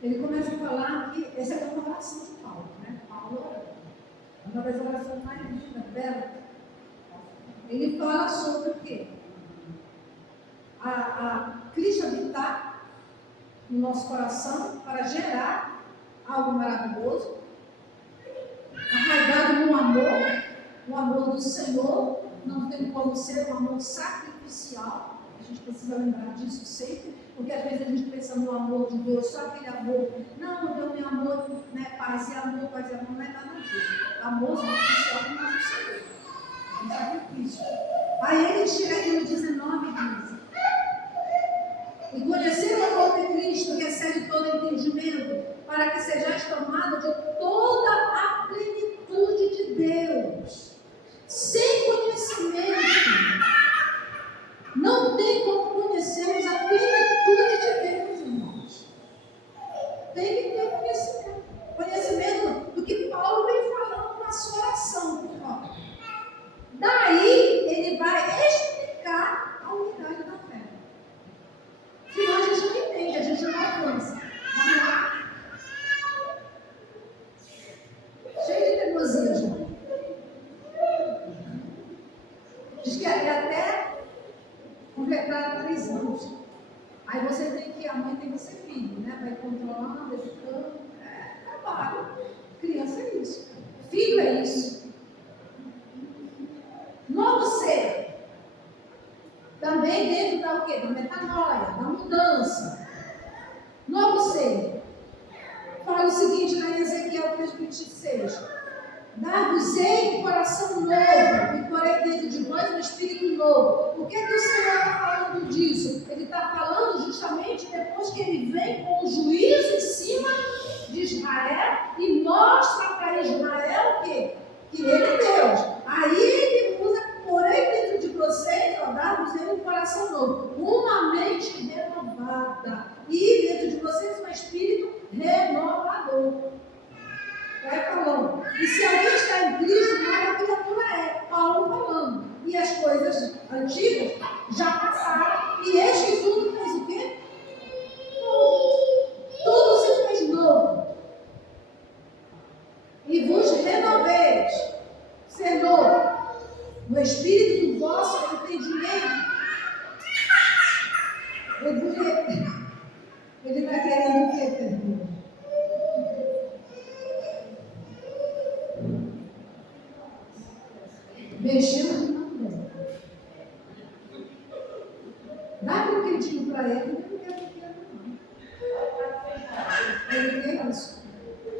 Ele começa a falar que essa é uma oração de Paulo, né? Paulo é uma das orações mais lindas dela. Ele fala sobre o quê? A Cristo habitar no nosso coração para gerar algo maravilhoso, arraigado no amor, o amor do Senhor, não tem como ser um amor sacrificial. A gente precisa lembrar disso sempre, porque às vezes a gente pensa no amor de Deus, só aquele amor. Não, Deus me amor, né? Paz e amor, não é nada disso. Amor sacrificial do nosso Senhor. É um sacrifício. Aí ele chega aqui no 19 e diz: e conhecer o amor de Cristo, que excede todo entendimento, para que sejais tomados de toda a plenitude de Deus. Sem conhecimento, não tem como conhecermos a plenitude de Deus, irmãos. Tem que ter conhecimento. Conhecimento do que Paulo vem falando na sua oração. Daí, ele vai explicar a unidade da fé. Senão a gente não entende, a gente não alcança. Vamos lá. Cheio de teimosia, João. Diz que até completar 3 anos. Aí você tem que, a mãe tem que ser filho, né? Vai controlando, educando. É trabalho. Criança é isso. Filho é isso. Novo ser. Também dentro da o quê? Da metanoia, da mudança. Novo ser. Fala o seguinte na Ezequiel 3:26. Dar-vos-ei um coração novo, e porém dentro de vós um espírito novo. Por que o Senhor está falando disso? Ele está falando justamente depois que ele vem com o juízo em cima de Israel e mostra para Israel o quê? Que ele é Deus. Aí ele usa, porém dentro de vocês, dar-vos-ei um coração novo, uma mente renovada, e dentro de vocês um espírito renovador. Falou. E se alguém está em Cristo, nova criatura é. Paulo falando. E as coisas antigas já passaram. E eis que tudo fez o quê? Tudo se fez novo. E vos renoveis. Ser novo. No espírito do vosso entendimento. Ele está querendo o quê, Fernando? Mexendo na mão. Dá um brinquedinho para ele, ele não quer brinquedo, não. Ele quer isso.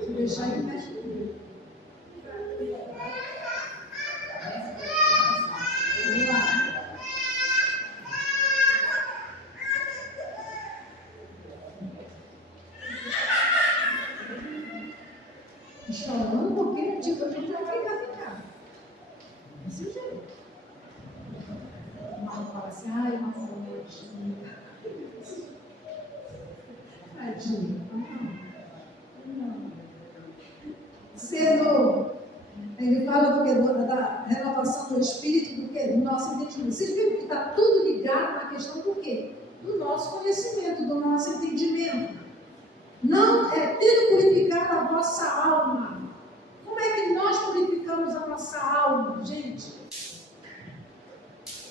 Se deixar, ele mexe com ele. Vamos lá. Chorando porque, tipo, a gente vai ficar. Desse jeito. O Marco fala assim, ai, nossa, tadinha. Tadinha. Não. Ser novo. Ele fala do que? Da renovação do espírito, do que? Do nosso entendimento. Vocês viram que está tudo ligado na questão do quê? Do nosso conhecimento, do nosso entendimento. Não é tendo purificado a vossa alma. Como é que nós purificamos a nossa alma, gente?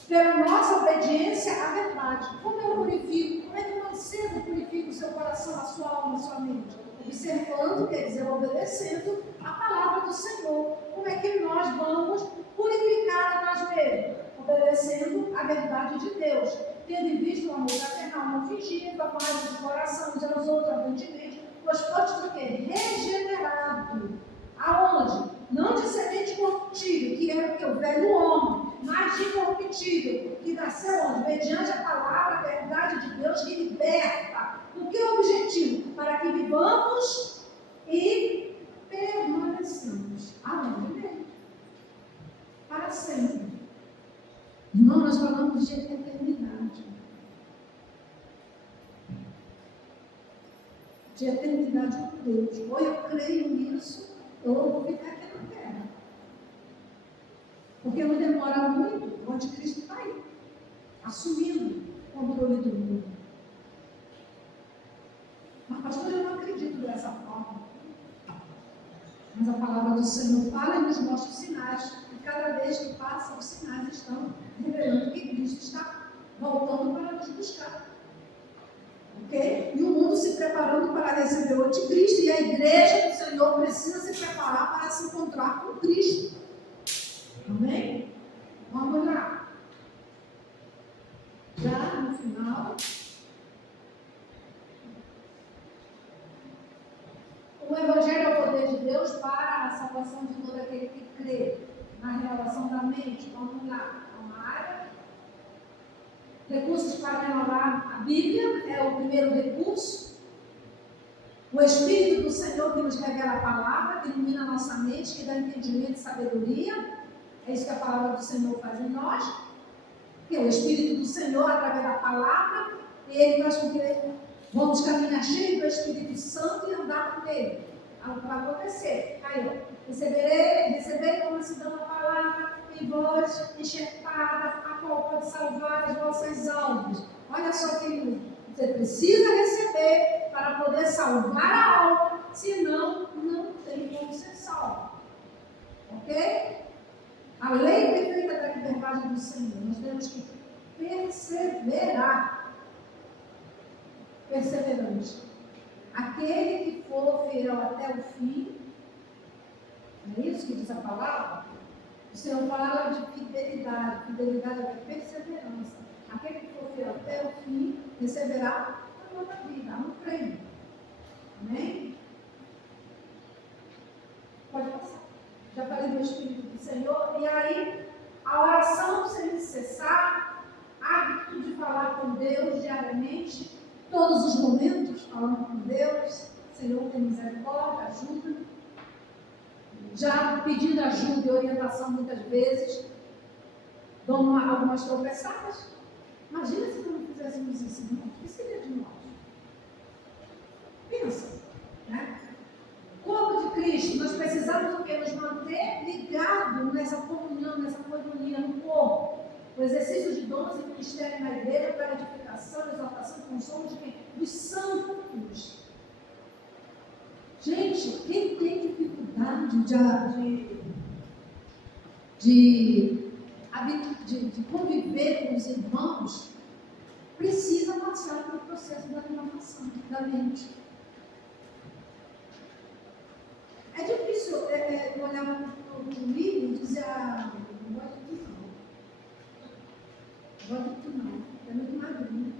Pela nossa obediência à verdade. Como eu purifico? Como é que eu mancebo purifico o seu coração, a sua alma, a sua mente? Observando, quer dizer, obedecendo a palavra do Senhor. Como é que nós vamos purificar a nós mesmos? Obedecendo a verdade de Deus. Tendo em vista o amor fraternal, não fingindo, a paz do coração, uns aos outros, abundantemente, pois fostes o quê? Regenerado. Aonde? Não de semente corruptível, que era o que? O velho homem, mas de incorruptível, que nasceu onde? Mediante a palavra, a verdade de Deus que liberta. O que é o objetivo? Para que vivamos e eternidade com Deus. Ou eu creio nisso, ou eu vou ficar aqui na terra. Porque não demora muito, o anticristo está aí, assumindo o controle do mundo. Mas, pastor, eu não acredito dessa forma. Mas a palavra do Senhor fala e nos mostra os sinais. E cada vez que passa, os sinais estão revelando que Cristo está voltando para nos buscar. Ok? E o mundo se preparando para receber o anticristo. E a igreja do Senhor precisa se preparar para se encontrar com Cristo. Amém? Vamos lá. Já no final. O Evangelho é o poder de Deus para a salvação de todo aquele que crê. Na renovação da mente. Vamos lá. É uma área. Recursos para renovar a Bíblia é o primeiro recurso. O Espírito do Senhor que nos revela a palavra, que ilumina a nossa mente, que dá entendimento e sabedoria. É isso que a palavra do Senhor faz em nós. Que é o Espírito do Senhor, através da palavra, ele faz com que vamos caminhar cheio do Espírito Santo e andar com ele. Algo vai acontecer. Aí, ó. Receberei como se dá uma palavra em voz enxertada, a qual pode salvar as vossas almas. Olha só, querido, você precisa receber para poder salvar a alma, senão não tem como ser salvo. Ok? A lei perfeita da liberdade do Senhor. Nós temos que perseverar. Perseverante. Aquele que for fiel até o fim, não é isso que diz a palavra? O Senhor fala de fidelidade. Fidelidade é perseverança. Aquele que for fiel até o fim, receberá a nova vida, no prêmio. Amém? Pode passar. Já falei do Espírito do Senhor. E aí, a oração sem cessar, hábito de falar com Deus diariamente, todos os momentos falando com Deus. Senhor, tem misericórdia, ajuda. Já pedindo ajuda e orientação muitas vezes, dão algumas tropeçadas. Imagina se não fizéssemos isso, irmãos. O que seria de nós? Pensa, né? Corpo de Cristo, nós precisamos o quê? Nos manter ligados nessa comunhão, nessa coinonia no corpo. O exercício de dons e ministério na igreja para edificação, exaltação e consolo de quem? Dos santos. Gente, quem tem dificuldade de conviver com os irmãos, precisa passar pelo processo da renovação da mente. É difícil olhar para o livro e dizer, não gosto de não. Gosto de não. É muito magrinho.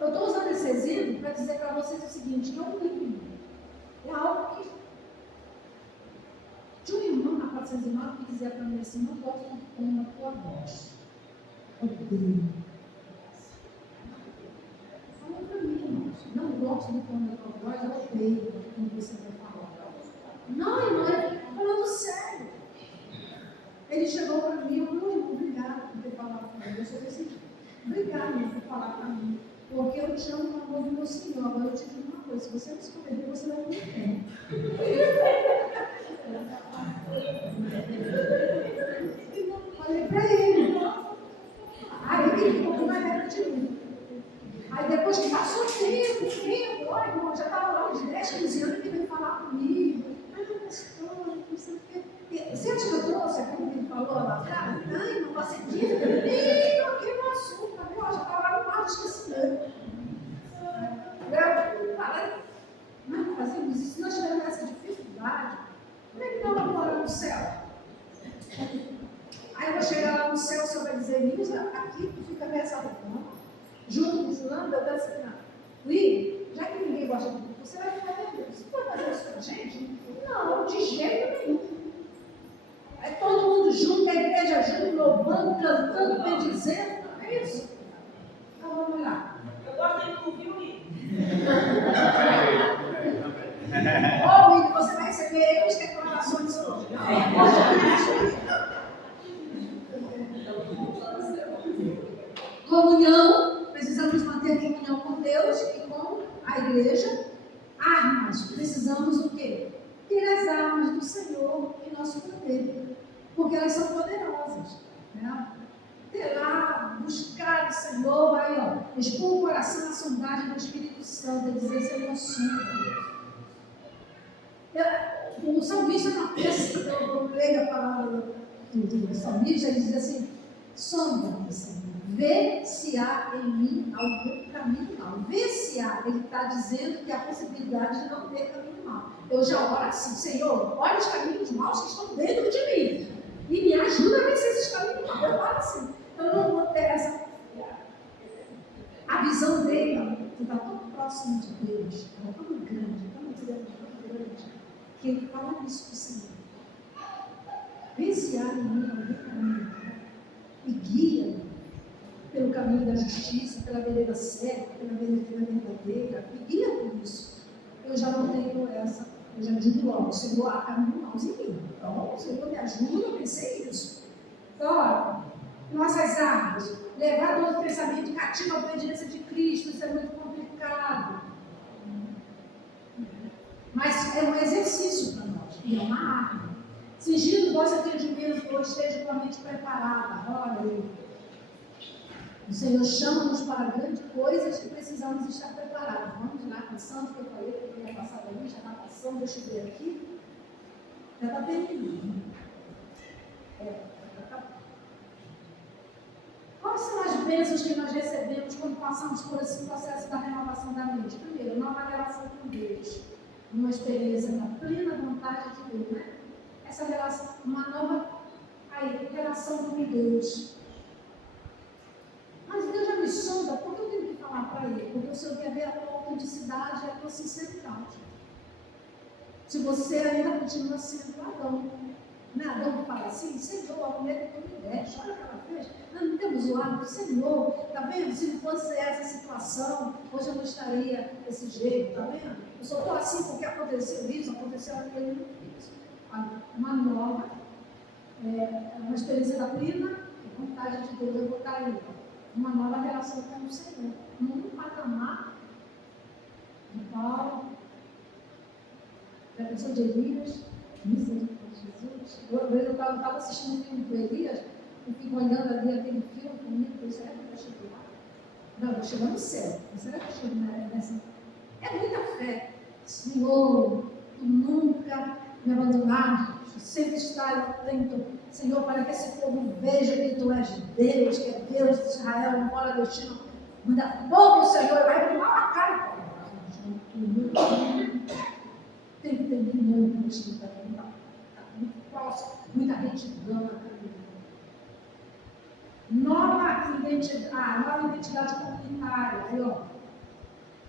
Eu estou usando esse exemplo para dizer para vocês o seguinte, que é um livro. É algo que... Tinha um irmão na 409 que dizia para mim assim, não gosto de como a tua voz. Odeio. Falou para mim, irmãos, não gosto de como a tua voz, eu odeio quando você vai falar. Não, irmão, falando sério. Ele chegou para mim, eu falei, obrigado por ter falado comigo. Eu sou desse tipo. Obrigado por falar para mim. Porque eu te amo no amor do meu Senhor. Agora eu te digo uma coisa: se você não se converter, você vai me ter. Falei para ele. Aí ele ficou com mais raiva de mim. Aí depois que passou tempo, olha, irmão, já estava lá uns 10, 15 anos que veio falar comigo. Pastor, não sei o quê. Você acha que eu trouxe aquilo que ele falou lá atrás? Ai, não passei dia. Nem toquei no assunto, tá vendo? Já estava lá no mar do esquecimento. Eu falei, não fazemos isso. Se nós tivermos essa dificuldade, como é que nós vamos morar no céu? Aí eu vou chegar lá no céu, o Senhor vai dizer, Nilza, aqui tu fica nessa reforma, junto com fulano, eu danço aqui na. Ui, já que ninguém gosta de tu, você vai ficar vendo. Você pode fazer isso com a gente? Não, de jeito nenhum. É todo mundo junto, a igreja junto, louvando, cantando, bendizendo. É isso. Então vamos lá. Eu gosto de ouvir o William. Ô, William, você vai receber as declarações hoje. Comunhão, precisamos manter comunhão com Deus e igreja, armas. Precisamos o quê? Ter as armas do Senhor em nosso poder, porque elas são poderosas. Né? Ter lá, buscar o Senhor, aí, ó, expor o coração à sondagem do Espírito Santo, dizer, Senhor, sonda. O salmista, na peça, eu leio a palavra do salmista, ele diz assim, sonda-me, Senhor, vê se há em mim algum caminho mau. Vê se há, ele está dizendo que há possibilidade de não ter caminho mau. Eu já oro assim, Senhor, olha os caminhos maus que estão dentro de mim e me ajuda a vencer esses caminhos maus. Eu falo assim, eu não vou ter essa... A visão dele, você está tão próximo de Deus, ela é tão grande, que ele fala isso para o Senhor. Vê se há em mim algum caminho e guia pelo caminho da justiça, pela vereda certa, pela vereda verdadeira, e guia por isso. Eu já não tenho essa, eu já digo logo, Senhor, há caminho maus em mim. Então, o Senhor me ajuda a vencer isso. Então, olha, nossas armas, levar todo o pensamento cativo à obediência de Cristo, isso é muito complicado. Mas é um exercício para nós, e é uma arma. Cingindo o vosso entendimento, hoje esteja com a mente preparada. Olha, o Senhor chama-nos para grandes coisas que precisamos estar preparados. Vamos lá, passando, que eu falei que eu ia passar ali, já está passando, deixa eu ver aqui. Já está terminando. Quais são as bênçãos que nós recebemos quando passamos por esse processo da renovação da mente? Primeiro, nova relação com Deus. Uma experiência da plena vontade de Deus, né? Essa relação, uma nova relação com Deus. Mas Deus já me sonda, por que eu tenho que falar para Ele? Porque o Senhor quer ver a tua autenticidade e a tua sinceridade. Se você ainda continua sendo Adão, não é Adão que fala assim, Senhor, a mulher que tu me deste, olha o que ela fez. Nós não temos o hábito, Senhor, está vendo? Se não fosse essa situação, hoje eu não estaria desse jeito, está vendo? Eu só estou assim porque aconteceu isso, aconteceu aquilo. Uma nova, uma experiência da plena vontade de Deus, eu vou estar aí. Uma nova relação com o Senhor. Num patamar de Paulo, da pessoa de Elias, misericórdia de Jesus. Eu estava assistindo um filme do Elias, e fico olhando ali aquele filme comigo, será que vai chegar lá? Não, vai chegar no céu. Será que chega nessa? É muita fé. Senhor, tu nunca me abandonaste, sempre está atento, Senhor, para que esse povo veja que tu és Deus, que é Deus de Israel, não fora destino. Manda fogo, Senhor, vai queimar a cara. Tem que ter muito destino também, muito próximo, muita retidão na caminhada. Nova identidade comunitária. Aí, ó.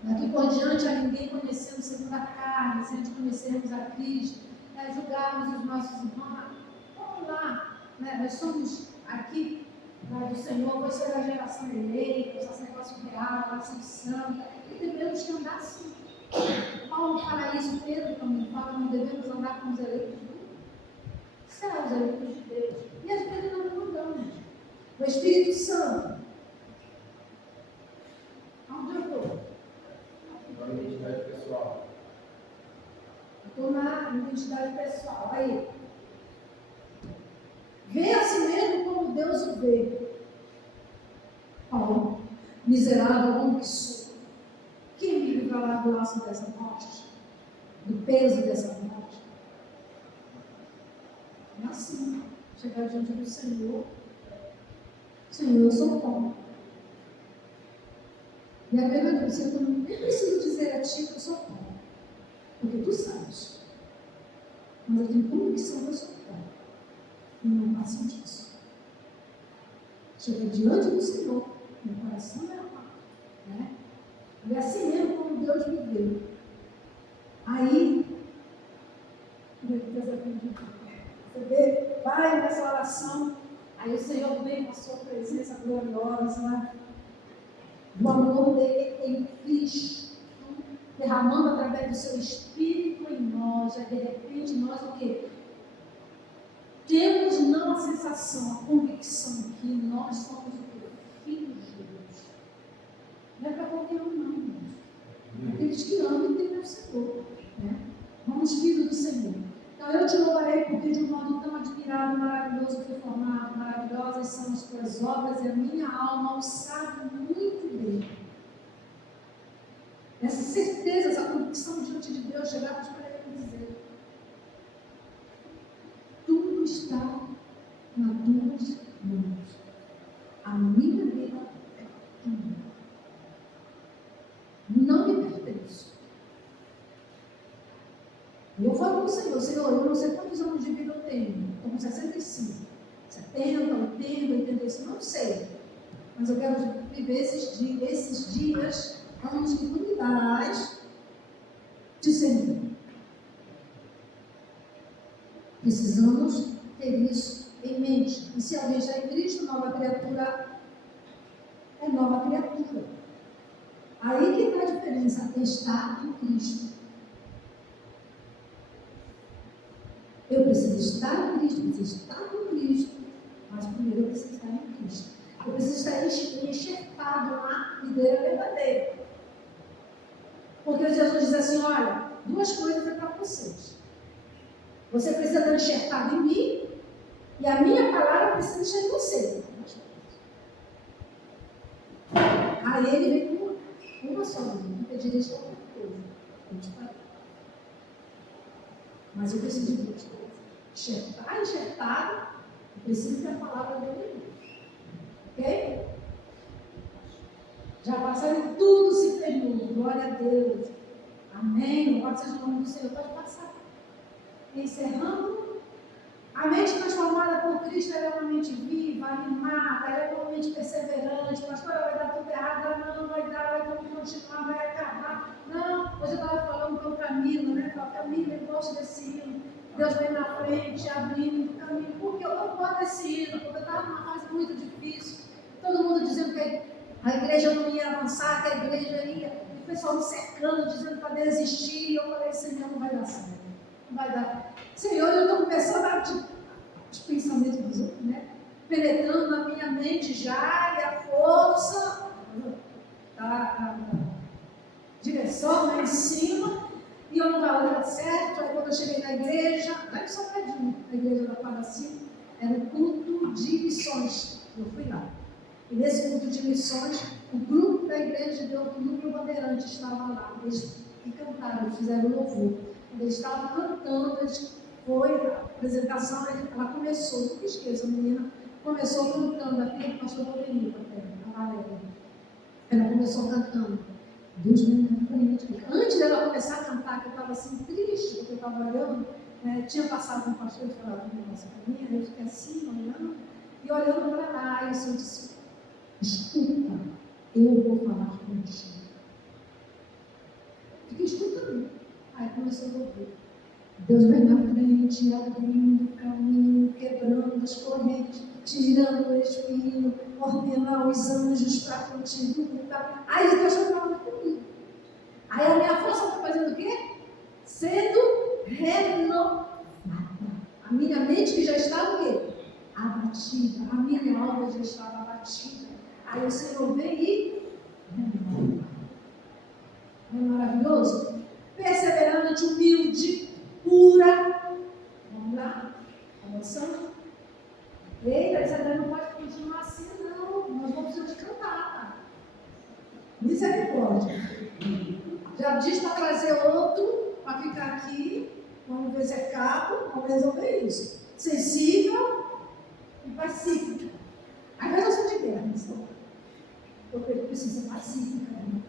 Daqui por diante, a ninguém conhecendo segundo a carne, se a gente conhecermos a Cristo, julgarmos os nossos irmãos. Vamos lá, né? Nós somos aqui do Senhor, vai ser a geração eleita, sacerdócio real, nação santa, e devemos que andar assim. Paulo fala isso, Pedro também fala, não devemos andar com os eleitos do céu, os eleitos de Deus. E às vezes nós não mudamos. O Espírito Santo. Onde eu estou? Na identidade pessoal. Estou na identidade pessoal. Aí. Vê a si mesmo como Deus o vê. Paulo, miserável homem que sou. Quem me livrará do laço dessa morte? Do peso dessa morte? É assim. Chegar diante do Senhor. Senhor, eu sou como? E a verdade é que eu nem preciso dizer a ti que eu sou como. Porque tu sabes. Mas eu tenho convicção que eu sou como. E não passam disso. Chega diante do Senhor, meu coração é amado. Né? E é assim mesmo como Deus me vê. Aí, você vê, vai nessa oração. Aí o Senhor vem com a sua presença gloriosa, né? O amor dele em Cristo, derramando através do seu Espírito em nós. Aí de repente nós o quê? Temos não a sensação, a convicção que nós somos o quê? Filhos de Deus. Não é para qualquer um, não. Aquele aqueles que amam e temem o Senhor. Né? Somos filhos do Senhor. Então eu te louvarei porque de um modo tão admirável, maravilhoso fui formado, maravilhosas são as tuas obras e a minha alma o sabe muito bem. Essa certeza, essa convicção diante de Deus, chegamos para Ele dizer: tudo está nas tuas mãos. A minha vida é tua. Não me pertence. E eu falo com o Senhor: Senhor, eu não sei quantos anos de vida eu tenho. Estou com 65, 70, 80, 85, não sei. Mas eu quero viver esses dias, anos que tu me darás de Senhor. Precisamos ter isso em mente. E se alguém está em Cristo, nova criatura é nova criatura. Aí que está a diferença, estar em Cristo. Eu preciso estar em Cristo, preciso estar com Cristo, mas primeiro eu preciso estar em Cristo. Eu preciso estar enxertado na videira verdadeira. Porque Jesus diz assim: olha, duas coisas é para vocês. Você precisa estar enxertado em mim e a minha palavra precisa estar em você. Aí ele vem com uma só linha, não pedirei de qualquer coisa. Eu te falei. Mas eu preciso de duas coisas. Enxertado, eu preciso ter a palavra dele. Ok? Já passaram tudo, se fez novo. Glória a Deus. Amém. Louvado seja o nome do Senhor. Pode passar. Encerrando. A mente transformada por Cristo é uma mente viva, animada, ela é uma mente perseverante. Pastora, vai dar tudo errado. Não vai dar, vai continuar, vai acabar. Não, hoje eu estava falando com o Camilo, né? Camilo, eu gosto desse hino. Deus vem na frente, abrindo o caminho. Porque eu não gosto desse hino, porque eu estava numa fase muito difícil. Todo mundo dizendo que a igreja não ia avançar, que a igreja ia. E o pessoal me cercando, dizendo para desistir. E eu falei: Senhor, não vai dar certo. Não vai dar. Senhor, eu estou começando a os pensamentos dos outros, né? Penetrando na minha mente já, e a força, a direção lá em cima, e eu não estava dando certo. Aí quando eu cheguei na igreja, aí só pertinho, na igreja da Paracy, era um culto de missões. Eu fui lá. E nesse culto de missões, o grupo da igreja deu o número bandeirante, estava lá. Eles cantaram, fizeram louvor. Quando eles estavam cantando, foi a apresentação, ela começou, nunca esqueço, a menina começou cantando, a filha do pastor Domenico, a Valéria. Ela começou cantando: Deus vem na frente. Antes dela começar a cantar, que eu estava assim triste, porque eu estava olhando, tinha passado um pastor e falado um negócio para mim, aí eu fiquei assim, olhando, e olhando para lá, e eu disse: escuta, eu vou falar contigo. Fiquei escutando. Aí começou a ouvir: Deus vem na frente, abrindo o caminho, quebrando as correntes, tirando o espinho, ordenar os anjos para contigo. Aí Deus foi falando comigo. Aí a minha força está fazendo o quê? Sendo renovada. A minha mente que já estava o quê? Abatida. A minha alma já estava abatida. Aí o Senhor vem e renova. Não é maravilhoso? Perseverante, humilde, pura. Vamos lá? Avançando. Eita, essa daí não pode continuar assim, não. Nós vamos precisar de cantar. Tá? Misericórdia. Já diz para trazer outro, para ficar aqui. Vamos ver se é cabo. Vamos resolver isso. Sensível e pacífica. Às vezes eu sou de guerra, não. Eu preciso ser pacífica. Né?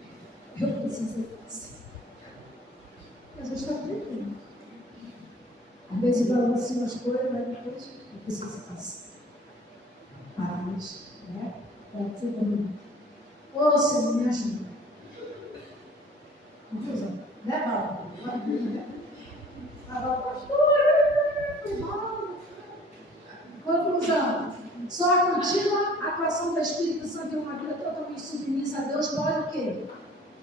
Eu preciso ser pacífica. Mas eu estou aprendendo. Às vezes eu balanço as coisas, mas depois eu preciso ser pacífica. Paz, né? Para ser bom. Ô Senhor, me ajuda. Conclusão. Né, Paulo? Agora, pastor, conclusão. Só a contínua atuação do Espírito Santo em uma vida totalmente submissa a Deus pode o quê?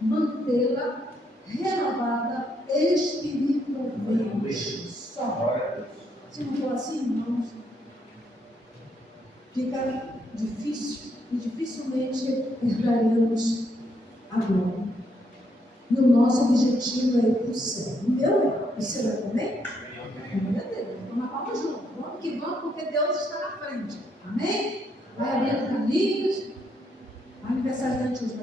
Mantê-la renovada espiritualmente. Só. Se não for assim, irmãos, fica difícil e dificilmente herdaremos a glória. E o o nosso objetivo é ir para o céu. O meu é. O seu é também? Glória a Deus. Vamos palma junto. Vamos que vamos, porque Deus está na frente. Amém? Vai abrindo caminhos. Aniversário da Tia